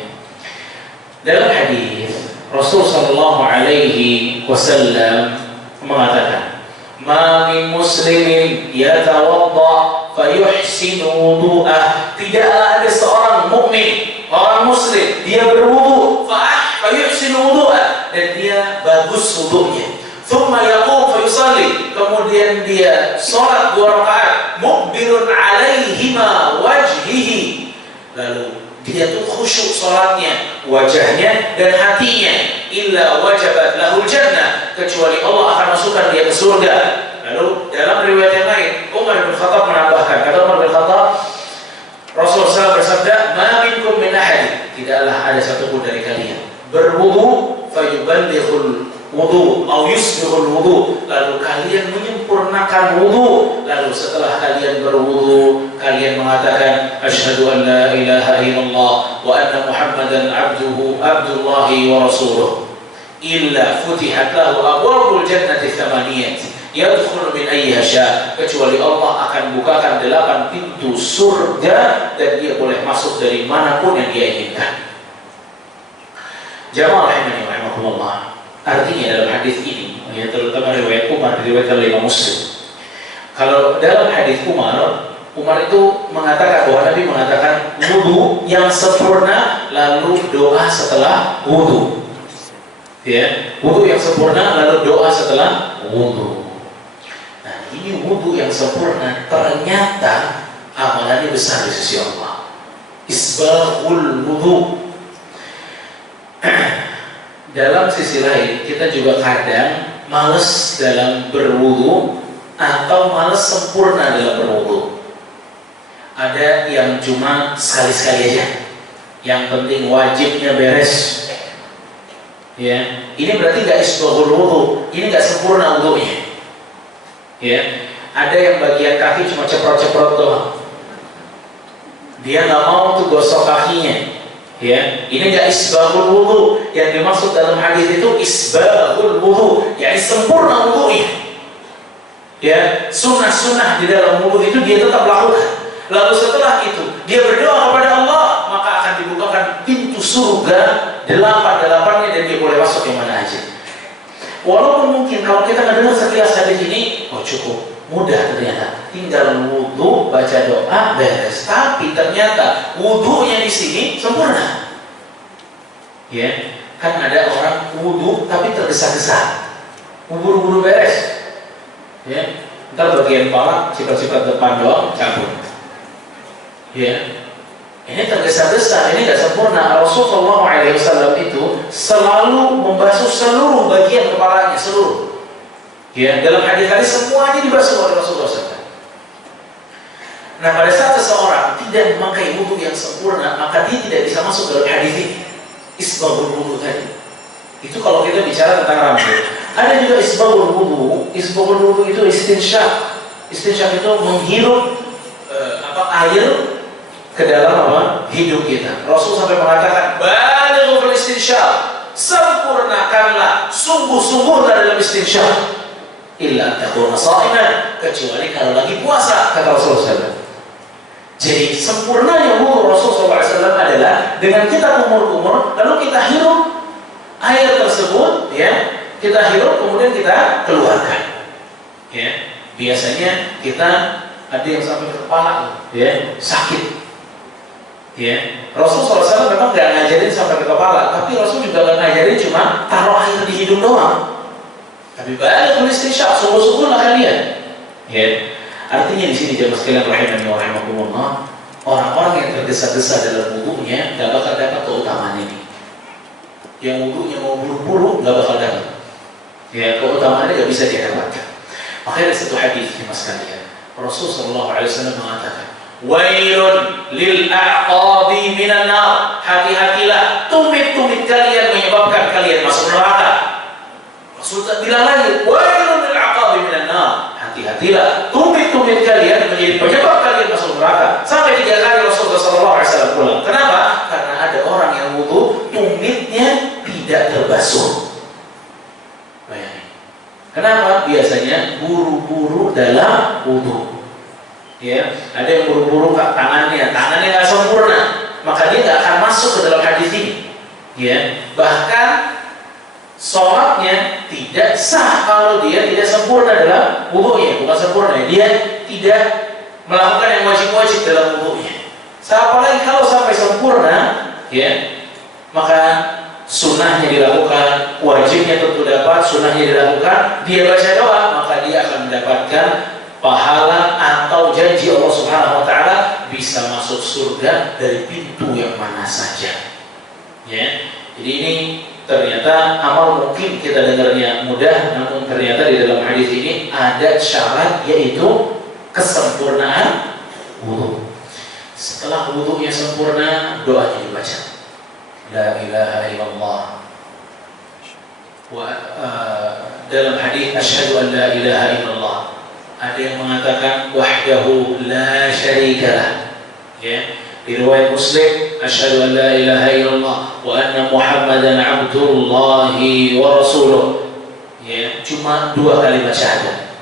Dalam hadis Rasul sallallahu alaihi wasallam mengatakan, "Ma min muslimin yatawadda fayuhsinu wudu'ah." Tidaklah ada seorang mukmin, orang muslim, dia berwudu, fayuhsinu wudu'ah, dan dia bagus wudunya. Thumma yaqum fayusalli, kemudian dia salat 2 rakaat, muqbilun alaihima wajhihi, lalu dia tuh khusyuk salatnya, wajahnya dan hatinya, illa wajabat lahul jannah, kecuali Allah akan masukkan dia ke surga. Lalu dalam riwayat yang lain, Umar bin Khattab menambahkan, kata Umar bin Khattab, Rasulullah SAW bersabda, "Ma minkum min ahad," tidaklah ada satupun dari kalian berwudu fayuballighul wudu atau yusbihul wudu, lalu kalian menyempurnakan wudu, lalu setelah kalian berwudu kalian mengatakan asyhadu an la ilaha illallah wa anna muhammadan abdullahi wa rasuluh, illa futihat lahu abwabul jannati thamaniyah yadkhulu min ayyiha syaa, kecuali Allah akan bukakan 8 pintu surga dan dia boleh masuk dari manapun yang dia inginkan. Jamaah rahimani wa rahimakumullah. Artinya dalam hadis ini, ya, terutama riwayat Umar, diriwayatkan oleh Imam Muslim. Kalau dalam hadis Umar itu mengatakan bahwa Nabi mengatakan wudu yang sempurna lalu doa setelah wudu. Ya, wudu yang sempurna lalu doa setelah wudu. Nah, ini wudu yang sempurna ternyata amalannya besar di sisi Allah. Isbaghul wudu. Dalam sisi lain, kita juga kadang males dalam berwudu atau males sempurna dalam berwudu. Ada yang cuma sekali-sekali aja, yang penting wajibnya beres. Ya, ini berarti nggak isbaghul wudu, ini nggak sempurna wudunya. Ya, ada yang bagian kaki cuma ceprot-ceprot doang. Dia nggak mau tuh gosok kakinya. Ya, ini enggak isbaghul wudu. Yang dimaksud dalam hadis itu isbaghul wudu, yakni sempurna wudunya. Ya, sunnah-sunnah di dalam wudu itu dia tetap lakukan. Lalu setelah itu dia berdoa kepada Allah, maka akan dibukakan pintu surga 8-8-nya dan dia boleh masuk yang mana aja. Walaupun mungkin kalau kita nggak dengar sekilas hadis ini, oh cukup mudah ternyata, tinggal wudu, baca doa, beres. Tapi ternyata wudunya di sini sempurna. Ya, kan ada orang wudu tapi tergesa-gesa, buru-buru beres. Ya, ntar bagian kepala, sifat-sifat depan doang cabut. Ya, ini tergesa-gesa, ini nggak sempurna. Rasulullah SAW itu selalu membasuh seluruh bagian kepalanya, seluruh. Ya, dalam hadis-hadis semuanya dibasuh oleh Rasulullah SAW. Nah, pada saat seseorang tidak memakai wudu yang sempurna, maka dia tidak bisa masuk dalam hadis ini. Isbaghul wudu tadi. Itu kalau kita bicara tentang rambut. Ada juga isbaghul wudu. Isbaghul wudu itu istinsyak. Istinsyak itu menghirup air ke dalam hidup kita. Rasul sampai mengatakan, "Balighu fil istinsyak." Sempurnakanlah, sungguh-sungguhlah dalam istinsyak. Illa takuna sha'iman, kecuali kalau lagi puasa, kata Rasulullah SAW. Jadi sempurnanya wudu Rasulullah SAW adalah dengan kita kumur-kumur, lalu kita hirup air tersebut, ya, kita hirup kemudian kita keluarkan. Ya, biasanya kita ada yang sampai ke kepala, ya, sakit. Ya, Rasulullah SAW memang nggak ngajarin sampai ke kepala, tapi Rasul juga nggak ngajarin cuma taruh air di hidung doang. Tapi balik istinsyak, sungguh-sungguhlah kalian. Ya, artinya di sini jemaah sekalian rahimani wa rahimakumullah, orang-orang yang tergesa-gesa dalam wudunya nggak bakal dapat keutamaan ini. yang wudunya mau buru-buru nggak bakal dapat. Ya, keutamaannya nggak bisa dia dapatkan. Makanya ada satu hadis mas sekalian, Rasulullah SAW mengatakan, "Wailun lil a'qabi minan nar." Hati-hatilah tumit-tumit kalian menyebabkan kalian masuk neraka. Rasul bilang lagi, "Wailun lil a'qabi minan nar." Hati-hatilah tumit-tumit kalian menjadi penyebab kalian masuk neraka. Sampai 3 kali Rasulullah SAW pulang. Kenapa? Karena ada orang yang wudu tumitnya tidak terbasuh. Bayangin. Kenapa? Biasanya buru-buru dalam wudu. Ya, ada yang buru-buru tangannya nggak sempurna, maka dia nggak akan masuk ke dalam hadis ini. Ya, bahkan sholatnya tidak sah kalau dia tidak sempurna dalam wudunya. Bukan sempurna, dia tidak melakukan yang wajib-wajib dalam wudunya. Apalagi kalau sampai sempurna, ya, maka sunnahnya dilakukan, wajibnya tentu dapat, sunnahnya dilakukan, dia baca doa, maka dia akan mendapatkan pahala atau janji Allah Subhanahu wa taala bisa masuk surga dari pintu yang mana saja. Ya. Jadi ini ternyata amal mungkin kita dengarnya mudah, namun ternyata di dalam hadis ini ada syarat, yaitu kesempurnaan wudu. Setelah wudunya sempurna, doanya dibaca. La ilaha illallah. Dalam hadis asyhadu an la ilaha illallah, ada yang mengatakan wahdahu la syarikalah. Ya, di riwayat Muslim asyhadu an la ilaha illallah wa anna Muhammadan abdullahi wa rasuluh. Ya, cuma 2 kalimat syahadat,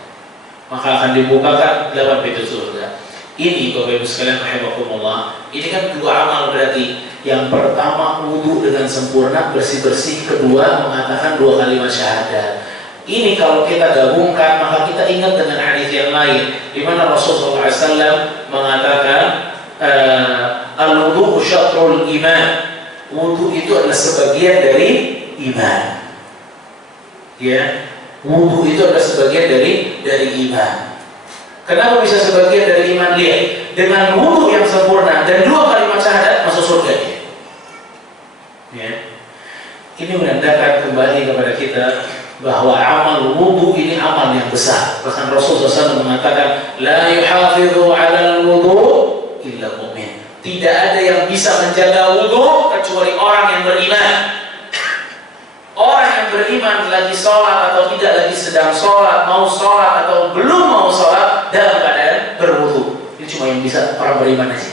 maka akan dibukakan 8 pintu surga. Ini Bapak Ibu sekalian rahimakumullah, ini kan 2 amal berarti. Yang pertama wudu dengan sempurna, bersih-bersih. Kedua mengatakan 2 kalimat syahadat. Ini kalau kita gabungkan, maka kita ingat dengan hadis yang lain, di mana Rasulullah SAW mengatakan al-wudu syatrul iman. Wudu itu adalah sebagian dari iman. Ya, wudu itu adalah sebagian dari iman. Kenapa bisa sebagian dari iman? Lihat, dengan wudu yang sempurna dan 2 kalimat syahadat masuk surga dia. Ya. Ini menandakan kembali kepada kita bahwa amal wudu ini amal yang besar. Bahkan Rasulullah SAW mengatakan, la yuhafidhu 'alal wudu illa mu'min. Tidak ada yang bisa menjaga wudu kecuali orang yang beriman. Orang yang beriman lagi sholat atau tidak lagi sedang sholat, mau sholat atau belum mau sholat, dalam keadaan berwudu. Ini cuma yang bisa orang beriman aja.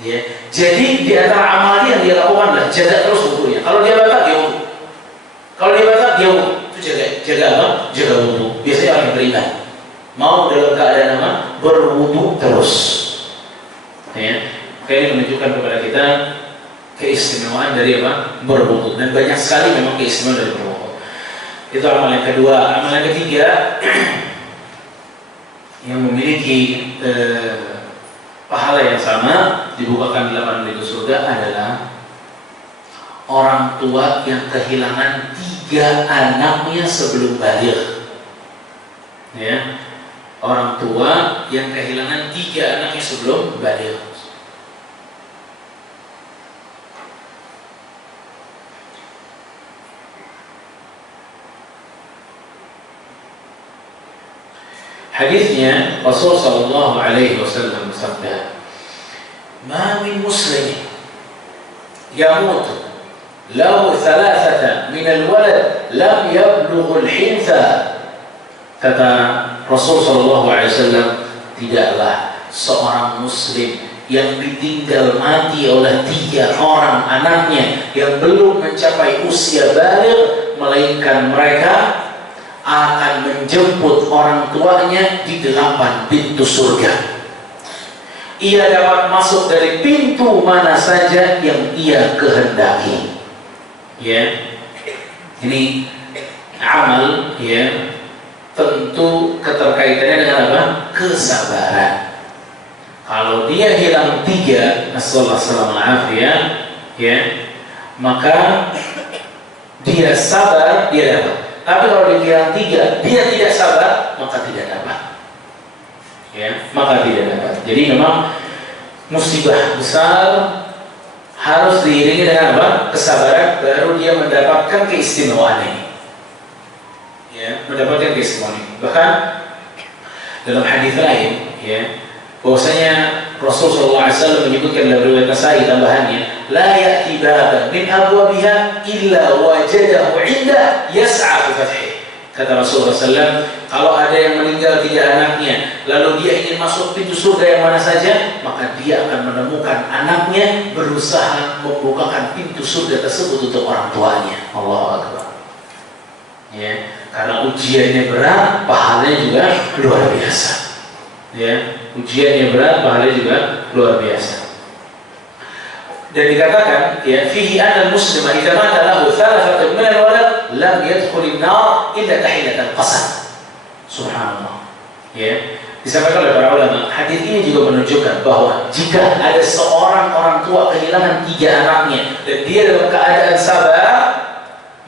Ya. Jadi di antara amal yang dia lakukan adalah jaga terus wudunya. Kalau dia batal, dia wudu. Kalau dia batal, dia wudu. Itu jaga apa? Jaga wudu. Biasanya orang yang beriman mau dalam keadaan apa? Berwudu terus. Ya. Oke, ini menunjukkan kepada kita keistimewaan dari apa? Berwudu. Dan banyak sekali memang keistimewaan dari berwudu. Itu amal yang kedua. Amal yang ketiga yang memiliki pahala yang sama, dibukakan 8 pintu surga, adalah orang tua yang kehilangan 3 anaknya sebelum baligh. Ya, orang tua yang kehilangan 3 anaknya sebelum baligh. Hadisnya Rasul sallallahu alaihi wasallam bersabda, "Ma min muslimin yamut lahu thalathata min al-walad lam yablugh al-hintha." Kata Rasul sallallahu alaihi wasallam, tidaklah seorang muslim yang ditinggal mati oleh 3 orang anaknya yang belum mencapai usia baligh, melainkan mereka akan menjemput orang tuanya di 8 pintu surga. Ia dapat masuk dari pintu mana saja yang ia kehendaki. Ya, ini amal, ya, tentu keterkaitannya dengan apa? Kesabaran. Kalau dia hilang 3, nasallallahu ya, maka dia sabar, dia dapat. Tapi kalau dia hilang 3, dia tidak sabar, maka tidak dapat. Ya, maka tidak dapat. Jadi memang musibah besar harus diiringi dengan apa? Kesabaran, baru dia mendapatkan keistimewaan ini. Ya, mendapatkan keistimewaan ini. Bahkan dalam hadis lain, ya, bahwasanya Rasulullah SAW menyebutkan dalam riwayat Nasai tambahannya, la ya'ti baban min abwabiha illa wajadahu 'inda yas'a fi fathih. Kata Rasulullah SAW, kalau ada yang meninggal 3 anaknya, lalu dia ingin masuk pintu surga yang mana saja, maka dia akan menemukan anaknya berusaha membukakan pintu surga tersebut untuk orang tuanya. Allahu Akbar. Ya, karena ujiannya berat, pahalanya juga luar biasa. Ya, ujiannya berat, pahalanya juga luar biasa. Dan dikatakan, ya, fihi anna al-muslima idza mata lahu thalathatun min al-walad lam yadkhulin nar illa tahillatan qasam. Subhanallah. Ya, disampaikan oleh para ulama, hadis ini juga menunjukkan bahwa jika ada seorang orang tua kehilangan 3 anaknya dan dia dalam keadaan sabar,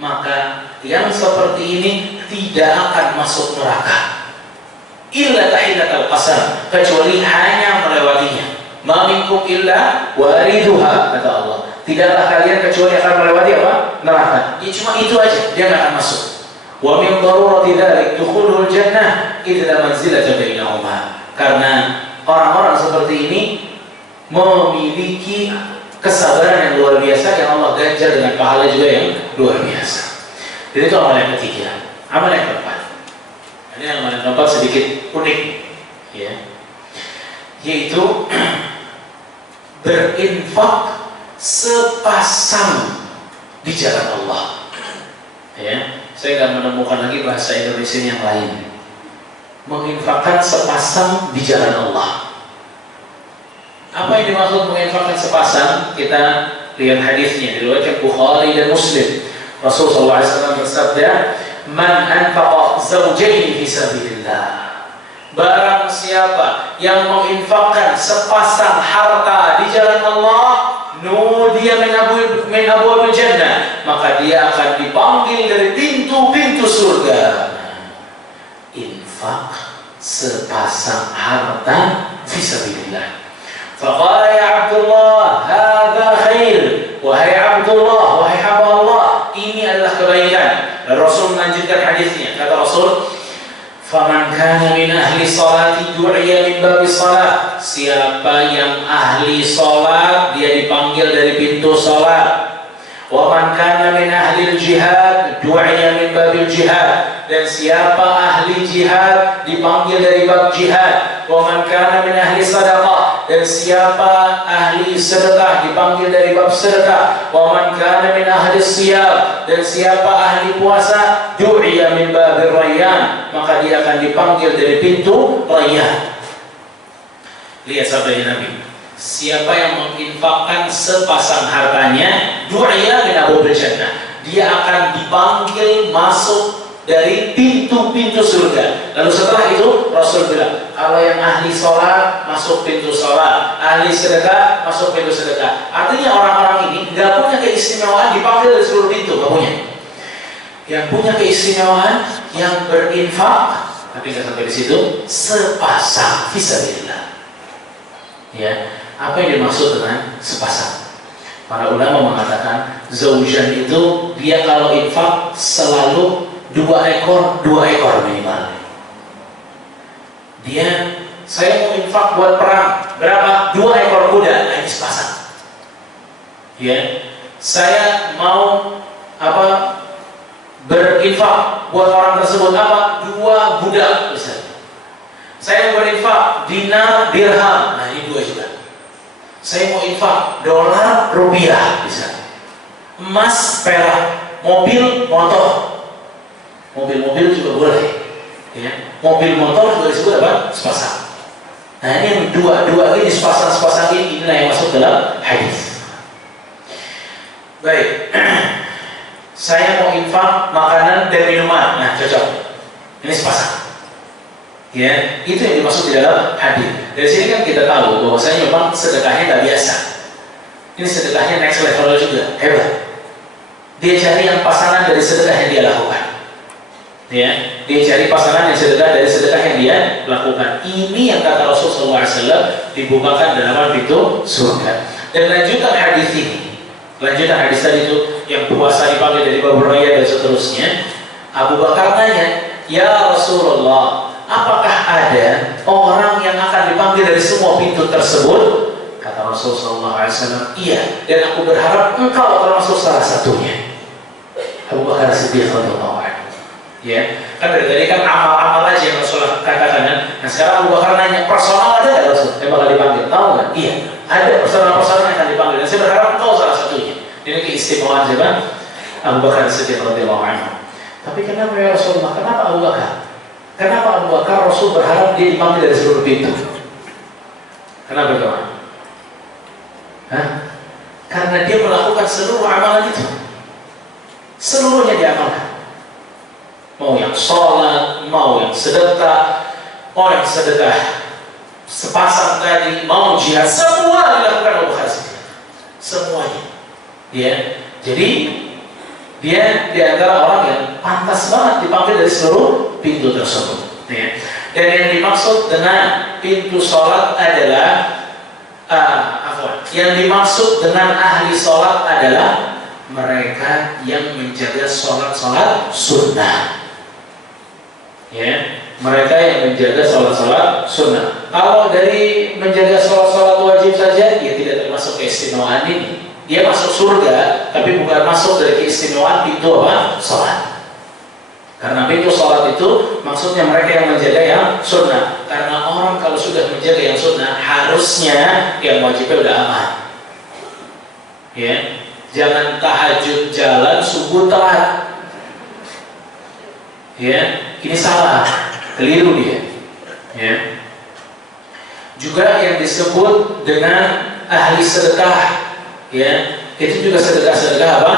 maka yang seperti ini tidak akan masuk neraka. Illa tahillatal qasam, kecuali hanya melewatinya. Ma minkum illa wariduha, kata Allah. Tidaklah kalian kecuali akan melewati apa? Neraka. Ya, cuma itu aja, dia nggak akan masuk. Wa min darurati dzalik dukhulul jannah idza manzilatan bainahuma. Karena orang-orang seperti ini memiliki kesabaran yang luar biasa yang Allah ganjar dengan pahala juga yang luar biasa. Jadi itu amal yang ketiga. Amal yang keempat, ini amal yang keempat sedikit unik, ya, yaitu berinfak sepasang di jalan Allah. Ya, saya nggak menemukan lagi bahasa Indonesia yang lain. Menginfakkan sepasang di jalan Allah. Apa yang dimaksud menginfakkan sepasang? Kita lihat hadisnya diriwayatkan Bukhari dan Muslim. Rasulullah SAW bersabda, "Man anfaqa zawjayn fi sabilillah." Barang siapa yang menginfakkan sepasang harta di jalan Allah, nudiya min abwabil jannah, maka dia akan dipanggil dari pintu-pintu surga. Infak sepasang harta fi sabilillah. Faqala ya Abdullah, hadza khair. Wahai Abdullah, wahai hamba Allah, ini adalah kebaikan. Dan Rasul melanjutkan hadisnya. Kata Rasul, "Faman kana min ahli salati du'iya min babis salat." Siapa yang ahli salat, dia dipanggil dari pintu salat. Wa man kana min ahli jihad du'iya min babil jihad. Dan siapa ahli jihad dipanggil dari bab jihad. Wa man kana min ahli sadaqah. Dan siapa ahli sedekah dipanggil dari bab sedekah. Wa man kana min ahli siyam. Dan siapa ahli puasa du'iya min babir rayyan, maka dia akan dipanggil dari pintu rayyan. Lihat sabda Nabi, siapa yang menginfakkan sepasang hartanya, du'iya min abwabil jannah, dia akan dipanggil masuk dari pintu-pintu surga. Lalu setelah itu Rasul bilang, kalau yang ahli sholat masuk pintu sholat, ahli sedekah masuk pintu sedekah. Artinya orang-orang ini nggak punya keistimewaan dipanggil dari seluruh pintu, nggak punya. Yang punya keistimewaan yang berinfak, tapi nggak sampai di situ, sepasang fisabilillah. Ya, apa yang dimaksud dengan sepasang? Para ulama mengatakan zaujan itu dia kalau infak selalu 2 ekor minimal. Dia, saya mau infak buat perang, berapa? 2 ekor kuda, ini sepasang. Ya, saya mau berinfak buat orang tersebut apa? 2 budak misalnya. Saya mau berinfak dinar, dirham, nah ini 2 juga. Saya mau infak dolar, rupiah misalnya, emas, perak, mobil, motor. Mobil-mobil juga boleh, ya. Mobil motor juga disebut apa? Sepasang. Nah ini yang dua ini sepasang ini, inilah yang masuk dalam hadis. Baik, saya mau infak makanan dan minuman, nah cocok. Ini sepasang. Ya, itu yang dimaksud di dalam hadis. Dari sini kan kita tahu bahwasanya memang sedekahnya nggak biasa. Ini sedekahnya next level juga, hebat. Dia cari yang pasangan dari sedekah yang dia lakukan. Ya, dia cari pasangan yang sedekah dari sedekah yang dia lakukan. Ini yang kata Rasulullah SAW dibukakan dalam pintu surga. Dan lanjutan hadis ini, lanjutan hadis tadi itu yang puasa dipanggil dari Abu Hurairah dan seterusnya. Abu Bakar tanya, ya Rasulullah, apakah ada orang yang akan dipanggil dari semua pintu tersebut? Kata Rasulullah SAW, iya, dan aku berharap engkau termasuk salah satunya. Abu Bakar Siddiq radhiyallahu anhu. Ya, kan dari tadi kan amal-amal aja yang Rasulullah katakan. Nah sekarang Abu Bakar nanya, personal ada nggak Rasul yang bakal dipanggil? Tahu nggak? Iya, ada personal-personal yang akan dipanggil. Dan saya berharap engkau salah satunya. Ini keistimewaan siapa? Abu Bakar Siddiq radhiyallahu anhu. Tapi kenapa ya Rasulullah? Kenapa Abu Bakar? Kenapa Abu Bakar Rasul berharap dia dipanggil dari seluruh pintu? Kenapa kawan? Karena dia melakukan seluruh amalan itu. Seluruhnya diamalkan. Mau yang sholat, mau yang sedekah, mau yang sedekah sepasang tadi, mau jihad, semua dilakukan Abu Bakar Siddiq. Semuanya. Ya. Jadi dia di antara orang yang pantas banget dipanggil dari seluruh pintu tersebut. Ya. Dan yang dimaksud dengan pintu sholat adalah yang dimaksud dengan ahli sholat adalah mereka yang menjaga sholat-sholat sunnah. Ya, mereka yang menjaga sholat-sholat sunnah. Kalau dari menjaga sholat-sholat wajib saja, dia tidak termasuk keistimewaan ini. Dia masuk surga, tapi bukan masuk dari keistimewaan pintu apa? Sholat. Karena pintu sholat itu maksudnya mereka yang menjaga yang sunnah. Karena orang kalau sudah menjaga yang sunnah, harusnya yang wajibnya udah aman. Ya, jangan tahajud jalan, subuh telat. Ya, ini salah, keliru dia. Ya. Juga yang disebut dengan ahli sedekah, ya, itu juga sedekah-sedekah apa?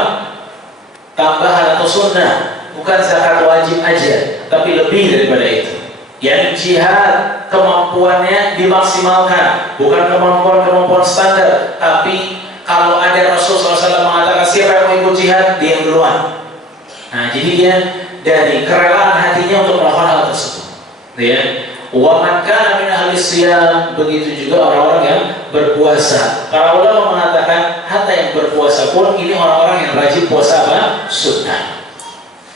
Tambahan atau sunnah. Bukan zakat wajib aja, tapi lebih daripada itu. Yang jihad kemampuannya dimaksimalkan, bukan kemampuan standar. Tapi kalau ada Rasulullah SAW mengatakan siapa yang mau ikut jihad, dia yang duluan. Nah, jadi dia dari kerelaan hatinya untuk melakukan hal tersebut. Ya, wa man kana min ahli siyam, begitu juga orang-orang yang berpuasa. Para ulama mengatakan hatta yang berpuasa pun ini orang-orang yang rajin puasa apa? Sunnah.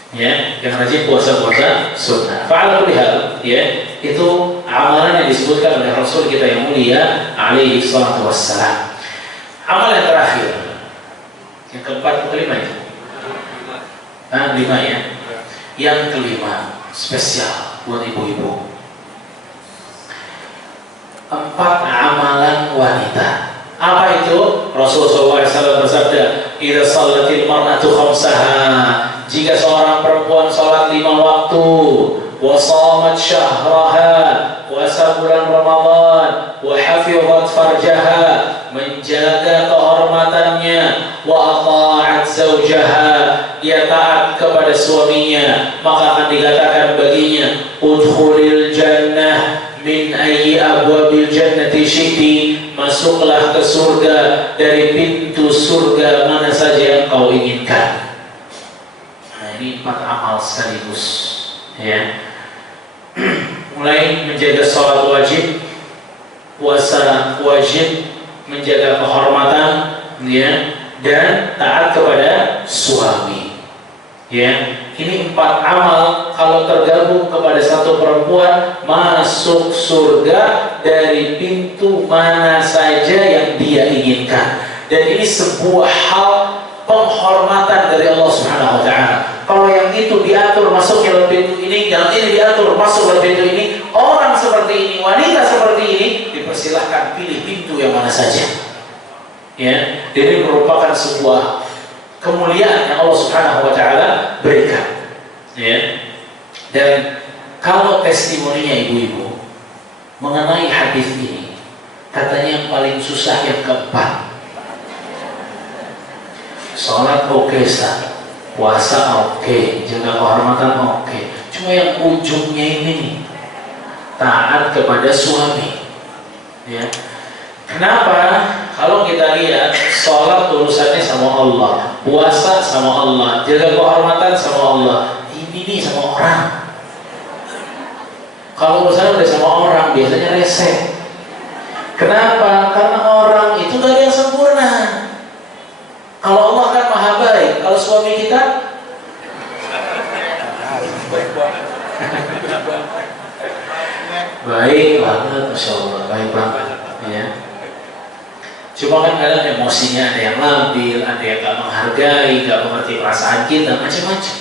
Ya, yang rajin puasa-puasa sunnah. Fa'ala kulli hal, ya, itu amalan yang disebutkan oleh Rasul kita yang mulia alaihi salatu wassalam. Amalan yang terakhir, yang keempat atau kelima itu? Lima ya. Yang kelima spesial buat ibu-ibu. 4 amalan wanita. Apa itu? Rasulullah SAW bersabda, "Idza shallatil mar'atu khamsaha." Jika seorang perempuan salat 5 waktu, wa shamat syahraha, puasa bulan Ramadan, wa hafizat farjaha, menjaga kehormatannya, wa ata'at zawjaha, dia taat kepada suaminya, maka akan dikatakan baginya, udkhulil jannah min ayyi abwabil jannati syi'ti, masuklah ke surga dari pintu surga mana saja yang kau inginkan. Nah, ini 4 amal sekaligus, ya. Mulai menjaga sholat wajib, puasa wajib, menjaga kehormatan, ya, dan taat kepada suami. Ya, ini 4 amal kalau tergabung kepada satu perempuan masuk surga dari pintu mana saja yang dia inginkan. Dan ini sebuah hal penghormatan dari Allah Subhanahu wa taala. Kalau yang itu diatur masuk ke pintu ini, yang ini diatur masuk ke pintu ini, orang seperti ini, wanita seperti ini dipersilahkan pilih pintu yang mana saja. Ya, ini merupakan sebuah kemuliaan yang Allah Subhanahu wa taala berikan. Ya. Dan kalau testimoninya ibu-ibu mengenai hadis ini, katanya yang paling susah yang keempat. Salat oke, puasa oke, jaga kehormatan oke. Cuma yang ujungnya ini taat kepada suami. Ya. Kenapa? Kalau kita lihat sholat urusannya sama Allah, puasa sama Allah, jaga kehormatan sama Allah, ini nih sama orang. Kalau urusannya udah sama orang, biasanya reseh. Kenapa? Karena orang itu gak ada yang sempurna. Kalau suami kita baik banget, Masya Allah, baik banget ya. Cuma kan kadang emosinya ada yang labil, ada yang gak menghargai, gak mengerti perasaan kita, macam-macam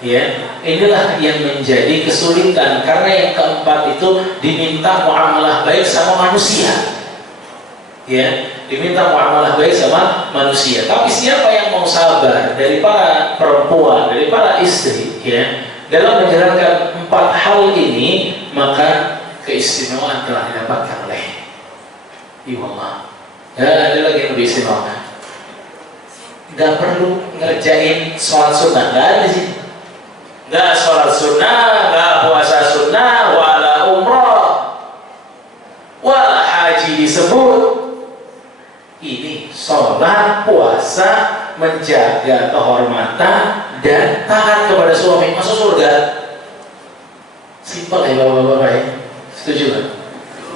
ya. Inilah yang menjadi kesulitan, karena yang keempat itu diminta muamalah baik sama manusia ya, diminta muamalah baik sama manusia. Tapi siapa yang mau sabar dari para perempuan, dari para istri ya, dalam menjalankan empat hal ini, maka keistimewaan telah didapatkan oleh Allah. Ya, ada lagi yang lebih istimewa. Gak perlu ngerjain sholat sunnah, gak ada sih. Gak sholat sunnah, gak puasa sunnah, wala umrah, wala haji disebut. Ini sholat, puasa, menjaga kehormatan dan taat kepada suami, masuk surga. Simpel ya bapak-bapak ya. Setuju kan?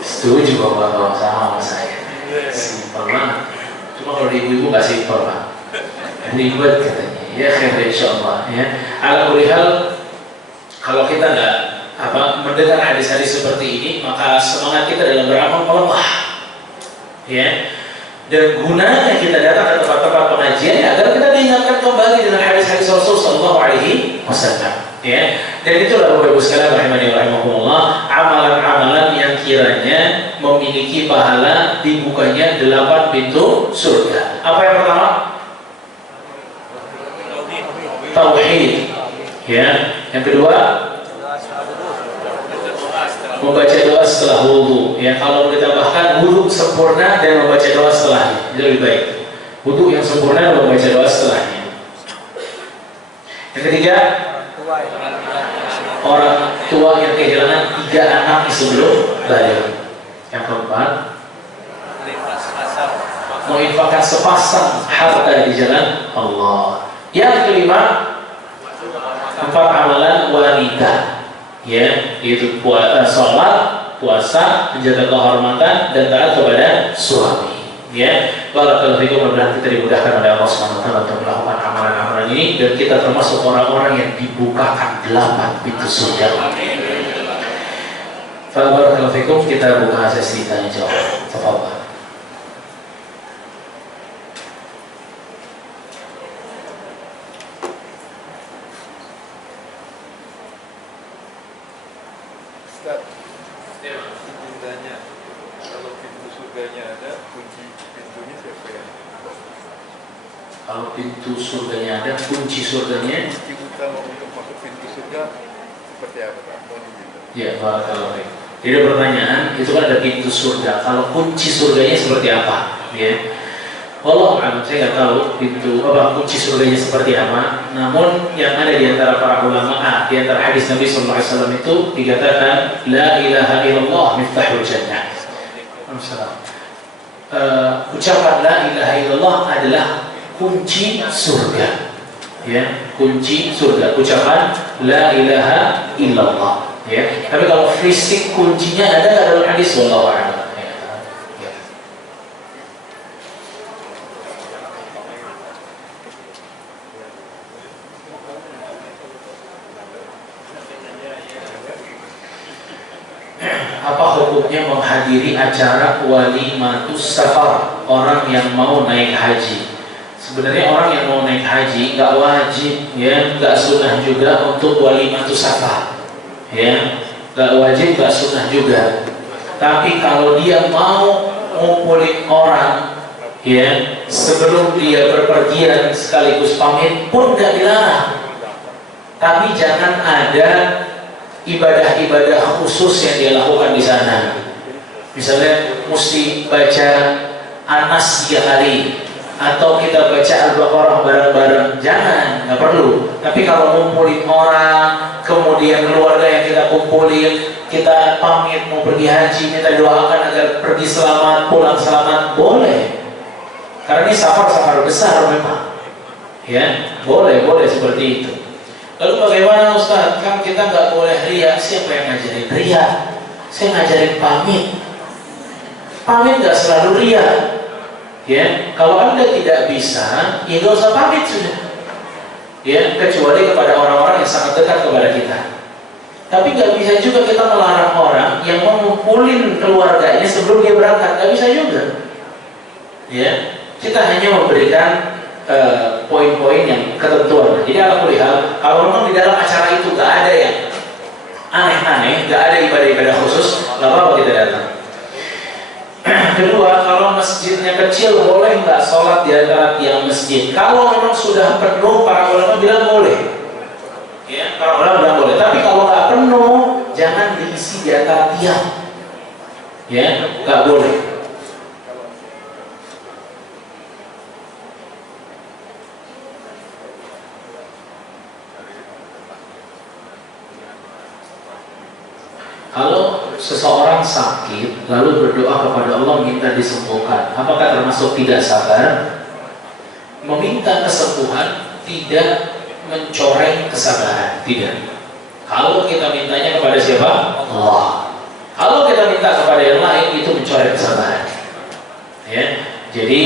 Setuju bapak-bapak sama saya. Simpel banget. Cuma kalau di ibu-ibu gak simpel lah, ribet katanya. Ya khair insyaallah ya. Ala kulli hal, kalau kita nggak mendengar hadis-hadis seperti ini, maka semangat kita dalam beramal melemah ya. Dan gunanya kita datang ke tempat-tempat pengajian agar kita diingatkan kembali dengan hadis-hadis Rasul sallallahu alaihi wasallam ya. Dan itulah Bapak Ibu sekalian rahimani wa rahimakumullah, amalan-amalan yang kiranya memiliki pahala dibukanya 8 pintu surga. Apa yang pertama? Tauhid ya. Yang kedua, membaca doa setelah wudu ya. Kalau ditambahkan wudu sempurna dan membaca doa setelahnya, itu lebih baik. Wudu yang sempurna dan membaca doa setelahnya. Yang ketiga, orang tua yang kehilangan 3 anak sebelum balik. Yang keempat, menginfakkan sepasang harta di jalan Allah. Yang kelima, 4 amalan wanita ya, yaitu sholat, puasa, menjaga kehormatan dan taat kepada suami ya. Barakallahu fikum, mudah-mudahan kita dimudahkan oleh Allah Subhanahu wa taala untuk melakukan amalan-amalan ini dan kita termasuk orang-orang yang dibukakan 8 pintu surga. Barakallahu fikum, kita buka sesi tanya jawab. Tafadhal. Kalau pintu surganya ada, kunci surganya, kunci utama untuk masuk pintu surga seperti apa Pak? Ya, kalau jadi pertanyaan itu kan ada pintu surga. Kalau kunci surganya seperti apa? Ya, Allah saya nggak tahu pintu kunci surganya seperti apa. Namun yang ada di antara para ulama, di antara hadis Nabi Sallallahu Alaihi Wasallam itu dikatakan, La ilaha illallah miftahul jannah. Ucapan La ilaha illallah adalah kunci surga ya, kunci surga. Ucapan La ilaha illallah ya. Tapi kalau fisik kuncinya ada nggak dalam hadis? Wallahu a'lam. Apa hukumnya menghadiri acara walimatus safar orang yang mau naik haji? Sebenarnya orang yang mau naik haji nggak wajib ya, nggak sunnah juga untuk walimatus safar ya, nggak wajib, nggak sunnah juga. Tapi kalau dia mau ngumpulin orang ya sebelum dia berpergian sekaligus pamit pun nggak dilarang. Tapi jangan ada ibadah-ibadah khusus yang dia lakukan di sana. Misalnya mesti baca Anas 3 kali atau kita baca Al-Baqarah bareng-bareng, jangan, nggak perlu. Tapi kalau ngumpulin orang, kemudian keluarga yang kita kumpulin, kita pamit mau pergi haji, minta doakan agar pergi selamat, pulang selamat, boleh. Karena ini safar-safar besar memang ya, boleh seperti itu. Lalu bagaimana Ustaz? Kan kita nggak boleh riya. Siapa yang ngajarin riya? Saya ngajarin pamit. Pamit nggak selalu riya. Ya, kalau Anda tidak bisa, ya nggak usah pamit sudah. ya, kecuali kepada orang-orang yang sangat dekat kepada kita. Tapi nggak bisa juga kita melarang orang yang mau ngumpulin keluarganya sebelum dia berangkat, nggak bisa juga. Ya, kita hanya memberikan poin-poin yang ketentuan. Jadi kalau memang di dalam acara itu nggak ada yang aneh-aneh, nggak ada ibadah-ibadah khusus, nggak apa-apa kita datang. Kedua, kalau masjidnya kecil boleh nggak sholat di antara tiang masjid? Kalau memang sudah penuh, para ulama bilang boleh. Ya, para ulama bilang boleh. Tapi kalau nggak penuh, jangan diisi di antara tiang. Ya, nggak boleh. Kalau seseorang sakit lalu berdoa kepada Allah minta disembuhkan, apakah termasuk tidak sabar? Meminta kesembuhan tidak mencoreng kesabaran, tidak. Kalau kita mintanya kepada siapa? Allah. Kalau kita minta kepada yang lain itu mencoreng kesabaran. Ya, jadi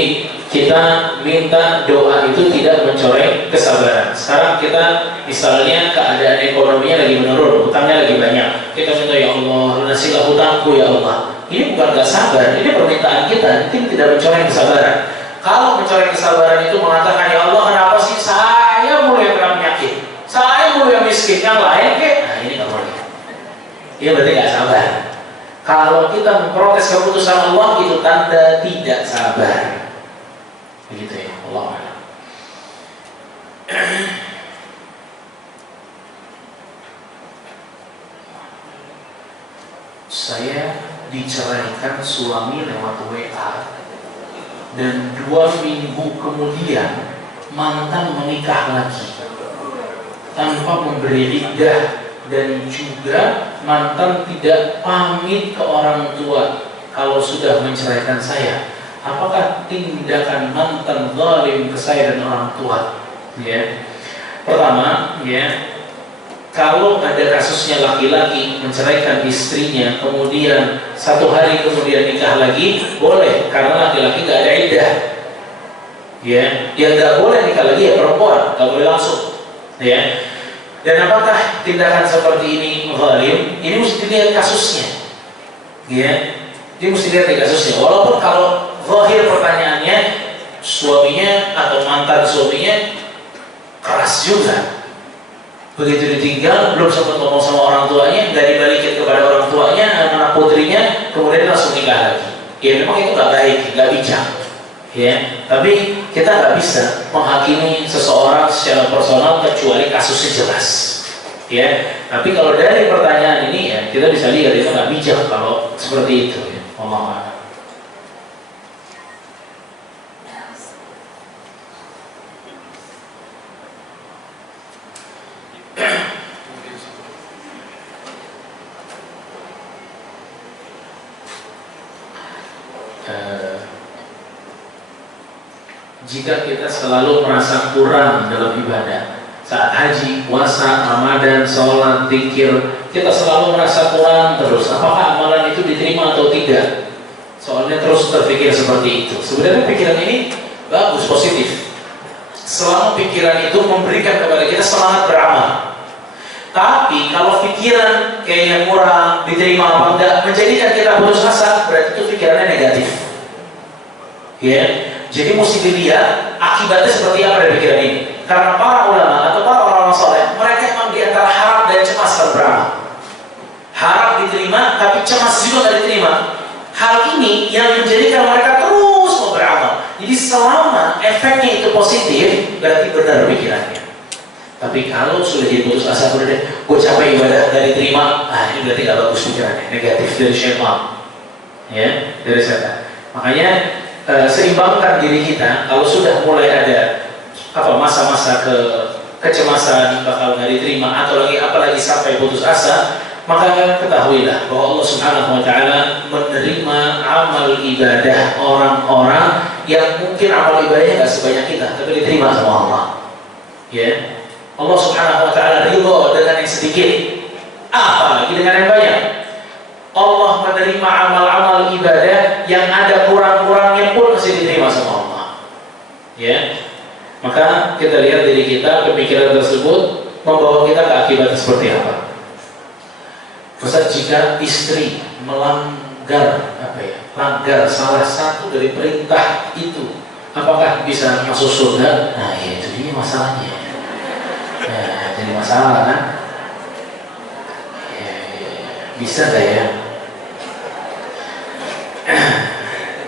kita minta doa itu tidak mencoreng kesabaran. Sekarang kita misalnya keadaan ekonominya lagi menurun, hutangnya lagi banyak. Kita minta, ya Allah, lunasilah hutangku ya Allah. Ini bukan gak sabar, ini permintaan kita, ini tidak mencoreng kesabaran. Kalau mencoreng kesabaran itu mengatakan, ya Allah, kenapa sih saya mulu yang kena penyakit, saya mulu yang miskin, yang lain kek? Nah, ini gak boleh. Ini berarti gak sabar. Kalau kita memprotes keputusan Allah, itu tanda tidak sabar. Begitu ya, Allah. Saya diceraikan suami lewat WA, dan 2 minggu kemudian mantan menikah lagi tanpa memberi iddah, dan juga mantan tidak pamit ke orang tua kalau sudah menceraikan saya. Apakah tindakan mantan zalim ke saya dan orang tua? Ya. Pertama, ya, kalau ada kasusnya laki-laki menceraikan istrinya, kemudian 1 hari kemudian nikah lagi, boleh, karena laki-laki gak ada iddah. Ya, yang gak boleh nikah lagi ya perempuan, gak boleh langsung. Ya. Dan apakah tindakan seperti ini zalim? Ini mesti dilihat kasusnya. Ya, ini mesti lihat kasusnya. Walaupun kalau zahir pertanyaannya suaminya atau mantan suaminya keras juga, begitu ditinggal belum sempat ngomong sama orang tuanya, nggak dibalikin kepada orang tuanya, anak putrinya, kemudian langsung nikah lagi. Ya memang itu nggak baik, nggak bijak. Ya, tapi kita nggak bisa menghakimi seseorang secara personal kecuali kasusnya jelas. Ya, tapi kalau dari pertanyaan ini ya kita bisa lihat itu nggak bijak kalau seperti itu. Ya, Allah. Jika kita selalu merasa kurang dalam ibadah, saat haji, puasa, Ramadan, sholat, zikir, kita selalu merasa kurang terus, apakah amalan itu diterima atau tidak? Soalnya terus terpikir seperti itu. Sebenarnya pikiran ini bagus, positif. Selama pikiran itu memberikan kepada kita semangat beramal. Tapi kalau pikiran kayaknya kurang, diterima apa enggak, menjadikan kita putus asa, berarti itu pikirannya negatif. Ya. Jadi mesti dilihat akibatnya seperti apa dari pikiran ini. Karena para ulama atau para orang-orang soleh, mereka memang di antara harap dan cemas dalam beramal. Harap diterima, tapi cemas juga tidak diterima. Hal ini yang menjadikan mereka terus mau beramal. Jadi selama efeknya itu positif, berarti benar pikirannya. Tapi kalau sudah jadi putus asa, gue capek ibadah dari terima, ini berarti gak bagus pikirannya, negatif dari syaitan. Ya, dari setan. Makanya seimbangkan diri kita. Kalau sudah mulai ada masa-masa kecemasan bakal nggak diterima atau apalagi sampai putus asa, maka ketahuilah bahwa Allah Subhanahu wa taala menerima amal ibadah orang-orang yang mungkin amal ibadahnya nggak sebanyak kita, tapi diterima sama Allah. Ya, Allah Subhanahu wa taala ridho dengan yang sedikit, apalagi dengan yang banyak. Allah menerima amal-amal ibadah yang ada kurang-kurangnya pun masih diterima sama Allah. Ya, maka kita lihat diri kita, pemikiran tersebut membawa kita ke akibat seperti apa. Ustaz, jika istri melanggar langgar salah satu dari perintah itu, apakah bisa masuk surga? Nah, ya itu dia masalahnya. Nah, jadi masalah kan? Bisa gak ya?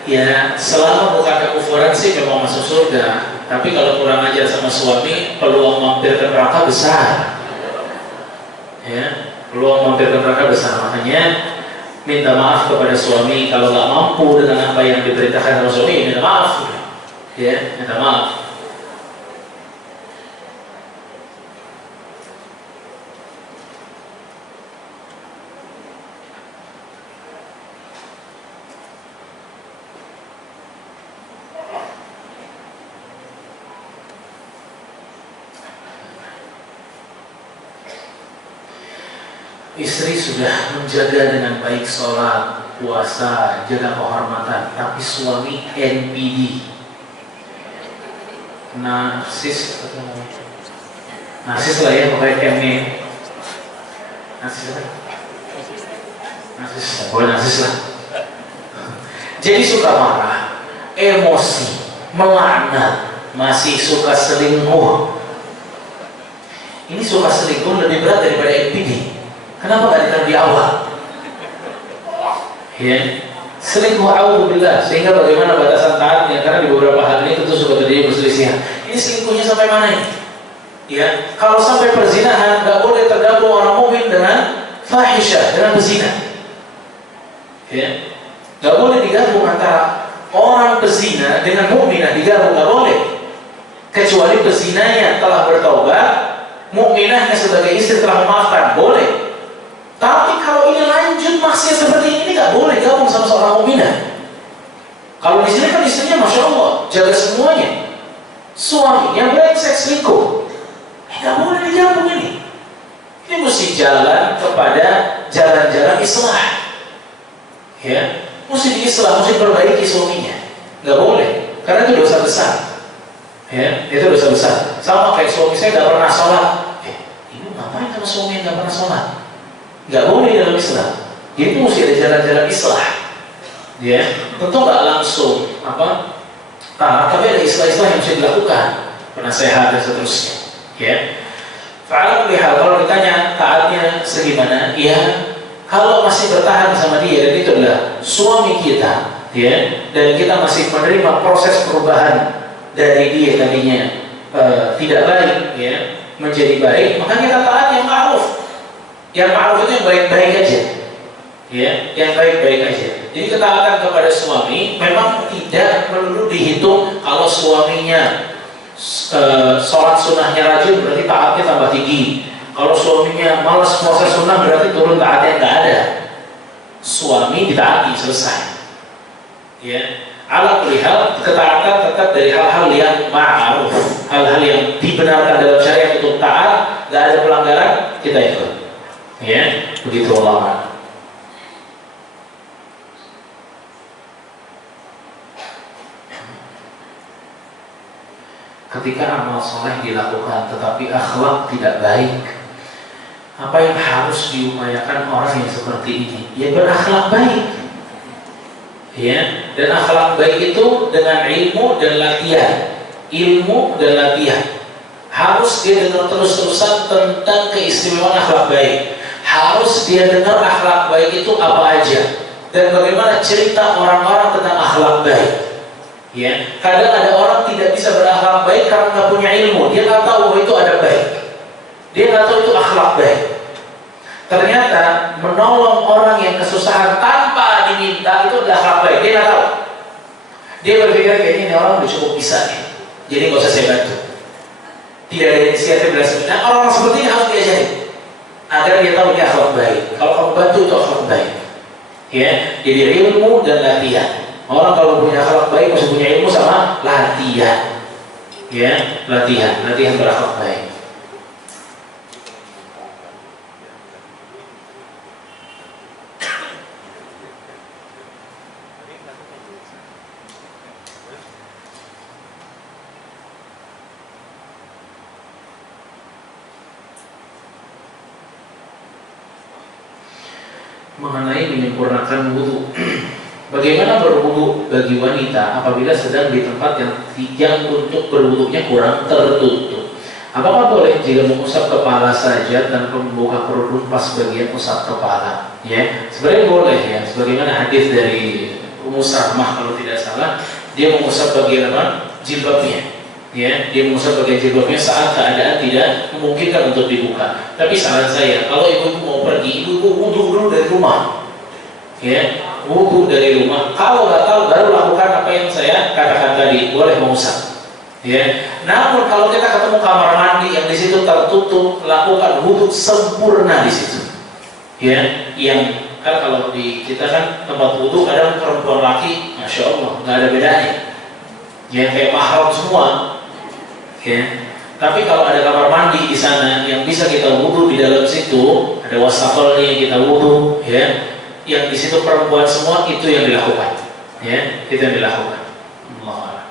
Ya, selama bukan kekufuran sih memang masuk surga. Tapi kalau kurang ajar sama suami, peluang mampir ke neraka besar. Ya, peluang mampir ke neraka besar. Makanya minta maaf kepada suami kalau nggak mampu dengan apa yang diperintahkan oleh suami, minta maaf. Ya, minta maaf. Istri sudah menjaga dengan baik sholat, puasa, jaga kehormatan, tapi suami NPD, narsis lah ya, pokoknya M-nya narsis lah, boleh narsis lah. Jadi suka marah, emosi, melaknat, masih suka selingkuh. Ini suka selingkuh lebih berat daripada NPD. Kenapa gak ditaruh di awal? Ya, selingkuh auzubillah. Sehingga bagaimana batasan taatnya? Karena di beberapa hal ini tentu suka terjadi perselisihan. Ini selingkuhnya sampai mana ini? Ya, kalau sampai perzinahan, gak boleh tergabung orang mukmin dengan fahisyah, dengan pezina. Ya, gak boleh digabung antara orang pezina dengan mukminah, digabung gak boleh. Kecuali pezinanya telah bertaubat, mukminahnya sebagai istri telah memaafkan, boleh. Tapi kalau ini lanjut maksiat seperti ini, nggak boleh gabung sama seorang mukminah. Kalau di sini kan istrinya masya Allah jaga semuanya, suaminya brengsek selingkuh, nggak boleh digabung ini. Ini mesti jalan kepada jalan-jalan islah, ya, mesti diislah, mesti perbaiki suaminya, nggak boleh, karena itu dosa besar, ya, itu dosa besar. Sama kayak suami saya nggak pernah sholat, ibu ngapain sama suami yang nggak pernah sholat? Nggak boleh dalam Islam. Jadi mesti ada jalan-jalan islah. Ya, tentu nggak langsung tapi ada islah-islah yang bisa dilakukan, penasehat dan seterusnya. Ya, kalau ditanya taatnya segimana, ya kalau masih bertahan sama dia dan itu adalah suami kita, ya, dan kita masih menerima proses perubahan dari dia tadinya tidak baik, ya, menjadi baik, maka kita taat yang ma'ruf. Yang ma'ruf itu yang baik-baik aja, ya, yang baik-baik aja. Jadi ketaatan kepada suami memang tidak perlu dihitung. Kalau suaminya sholat sunnahnya rajin, berarti taatnya tambah tinggi. Kalau suaminya malas puasa sunnah, berarti turun taatnya nggak ada. Suami ditaati, selesai. Ya, ala kulli hal, ketaatan tetap dari hal-hal yang ma'ruf, hal-hal yang dibenarkan dalam syariat untuk taat, nggak ada pelanggaran, kita ikut. Ya, begitu Allah. Ketika amal soleh dilakukan tetapi akhlak tidak baik, apa yang harus diupayakan orang yang seperti ini? Ya, berakhlak baik. Ya, dan akhlak baik itu dengan ilmu dan latihan. Ilmu dan latihan. Harus dia dengar terus-terusan tentang keistimewaan akhlak baik. Harus dia dengar akhlak baik itu apa aja dan bagaimana cerita orang-orang tentang akhlak baik. Ya, kadang ada orang tidak bisa berakhlak baik karena nggak punya ilmu. Dia nggak tahu bahwa itu ada baik. Dia nggak tahu itu akhlak baik. Ternyata menolong orang yang kesusahan tanpa diminta itu adalah akhlak baik. Dia nggak tahu. Dia berpikir kayaknya ini orang udah cukup bisa nih, jadi nggak usah saya bantu. Tidak ada inisiatif dan sebagainya. Orang seperti ini harus diajari agar dia tahu ini akhlak baik. Kalau kamu bantu itu akhlak baik, ya. Jadi ilmu dan latihan. Orang kalau punya akhlak baik mesti punya ilmu sama latihan, ya, latihan berakhlak baik. mengenai menyempurnakan wudu. Bagaimana berwudu bagi wanita apabila sedang di tempat yang untuk berwudunya kurang tertutup? Apakah boleh jika mengusap kepala saja tanpa membuka kerudung pas bagian usap kepala? Ya, sebenarnya boleh ya. Sebagaimana hadis dari Ummu Salamah kalau tidak salah, dia mengusap bagian apa? Jilbabnya. Ya, dia mengusap bagian jilbabnya saat keadaan tidak memungkinkan untuk dibuka. Tapi saran saya, kalau ibu mau pergi, ibu wudu dulu dari rumah. Ya, wudu dari rumah. Kalau batal baru lakukan apa yang saya katakan tadi, boleh mengusap. Ya, namun kalau kita ketemu kamar mandi yang di situ tertutup, lakukan wudu sempurna di situ. Ya, yang kan kalau di kita kan tempat wudu kadang perempuan laki, masya Allah, nggak ada bedanya. Ya, kayak mahram semua. Ya, tapi kalau ada kamar mandi di sana yang bisa kita wudu di dalam situ, ada wasakolnya yang kita wudu, ya, yang di situ perempuan semua, itu yang dilakukan. Ya, itu yang dilakukan. Allah.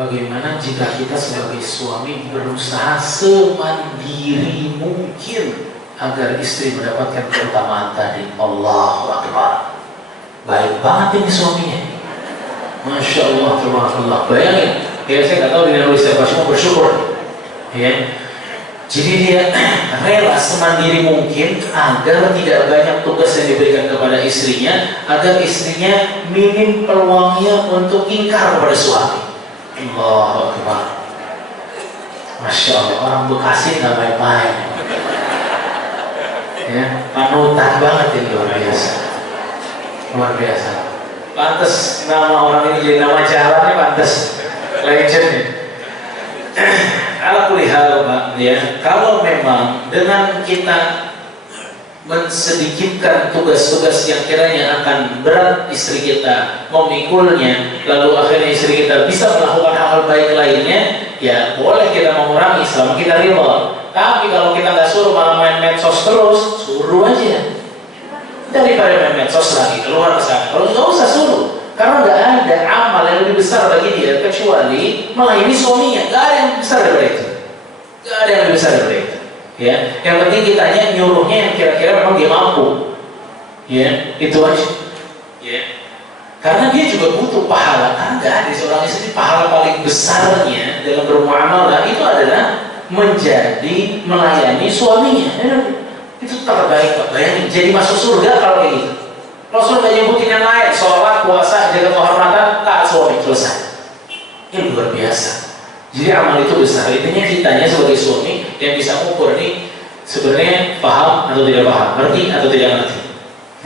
Bagaimana jika kita sebagai suami berusaha semandiri mungkin agar istri mendapatkan keutamaan tadi? Allahu Akbar. Baik banget ini suaminya. Masya Allah, tabarakallah. Bayangin, ya saya nggak tahu dia nulis siapa, cuma bersyukur. Ya. Jadi dia rela semandiri mungkin agar tidak banyak tugas yang diberikan kepada istrinya, agar istrinya minim peluangnya untuk ingkar kepada suami. Allahu Akbar. Masya Allah, orang Bekasi nggak main-main. Ya, panutan banget ini, luar biasa. Luar biasa. Pantes nama orang ini jadi nama jalannya, pantes legend ya. Ala kulli hal, Pak, ya. Kalau memang dengan kita mensedikitkan tugas-tugas yang kiranya akan berat istri kita memikulnya, lalu akhirnya istri kita bisa melakukan hal-hal baik lainnya, ya boleh kita mengurangi selama kita ridha. Tapi kalau kita nggak suruh malah main medsos terus, suruh aja. Daripada main medsos lagi keluar ke sana, kalau nggak usah suruh, karena nggak ada amal yang lebih besar bagi dia kecuali melayani suaminya. Nggak ada yang besar daripada itu. Nggak ada yang lebih besar daripada itu. Ya, yang penting kita hanya nyuruhnya yang kira-kira memang dia mampu. Ya, itu aja. Ya, karena dia juga butuh pahala. Karena nggak ada seorang istri pahala paling besarnya dalam bermuamalah itu adalah menjadi melayani suaminya. Itu terbaik, Pak. Bayangin, jadi masuk surga kalau kayak gitu. Rasul nggak nyebutin yang lain, sholat, puasa, jaga kehormatan, taat suami, selesai. Ini luar biasa. Jadi amal itu besar. Intinya kitanya sebagai suami yang bisa mengukur nih sebenarnya paham atau tidak paham, ngerti atau tidak ngerti.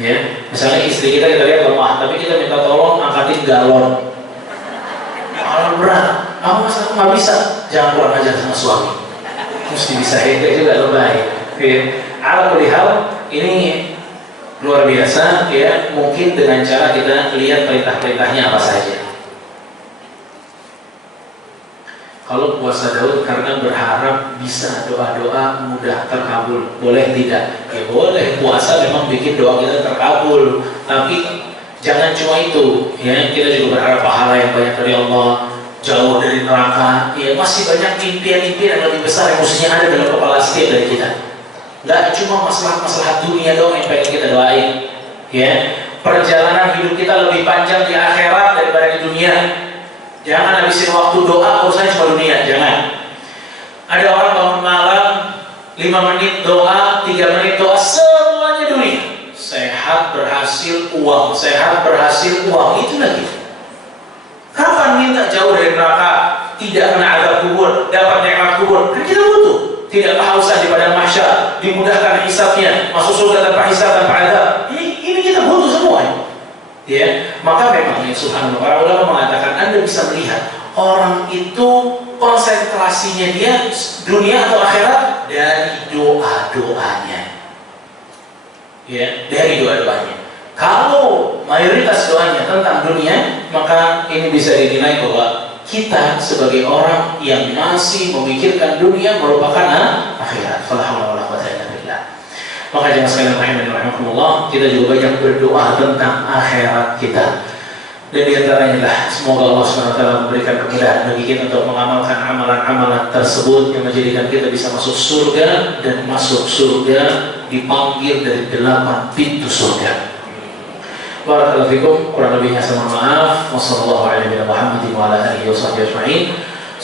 Ya, misalnya istri kita lihat lemah, tapi kita minta tolong angkatin galon. Kalau berat, kamu masa nggak bisa, jangan kurang ajar sama suami. Mesti bisa hebat juga lebay. Ya, ala kulli hal ini luar biasa. Ya, mungkin dengan cara kita lihat perintah-perintahnya apa saja. Kalau puasa Daud karena berharap bisa doa-doa mudah terkabul, boleh tidak? Ya boleh, puasa memang bikin doa kita terkabul. Tapi jangan cuma itu, ya kita juga berharap pahala yang banyak dari Allah, jauh dari neraka. Ya masih banyak impian-impian yang lebih besar yang mestinya ada dalam kepala setiap dari kita. Nggak cuma masalah dunia doang yang pengen kita doain. Ya, perjalanan hidup kita lebih panjang di akhirat daripada di dunia. Jangan habisin waktu doa urusannya cuma dunia, jangan. Ada orang bangun malam 5 menit doa, 3 menit doa, semuanya dunia. Sehat berhasil uang, sehat berhasil uang, itu lagi. Kapan minta jauh dari neraka, tidak kena azab kubur, dapat nikmat kubur? Kan kita butuh. Tidak kehausan di padang mahsyar, dimudahkan hisabnya, masuk surga tanpa hisab, tanpa azab. Ini kita butuh semua. Ya, maka memang ya subhanallah, para ulama mengatakan Anda bisa melihat orang itu konsentrasinya dia dunia atau akhirat dari doa-doanya. Ya, dari doa-doanya. Kalau mayoritas doanya tentang dunia, maka ini bisa dinilai bahwa kita sebagai orang yang masih memikirkan dunia merupakan akhirat. Fala haula wala quwwata illa billah. Maka jangan sekalian rahimahullah, kita juga banyak berdoa tentang akhirat kita. Dan di antaranya adalah semoga Allah SWT memberikan kemudahan bagi kita untuk mengamalkan amalan-amalan tersebut yang menjadikan kita bisa masuk surga, dan masuk surga dipanggil dari 8 pintu surga. Barakallahu fikum, kurang lebihnya saya mohon maaf. Wassallallahu ala Muhammadin wa ala alihi wa sahbihi ajma'in.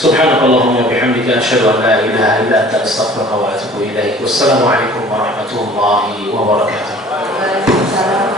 Subhanakallahumma wa bihamdika asyhadu an la ilaha illa anta astaghfiruka wa atubu ilaik. Wassalamu alaikum warahmatullahi wabarakatuh.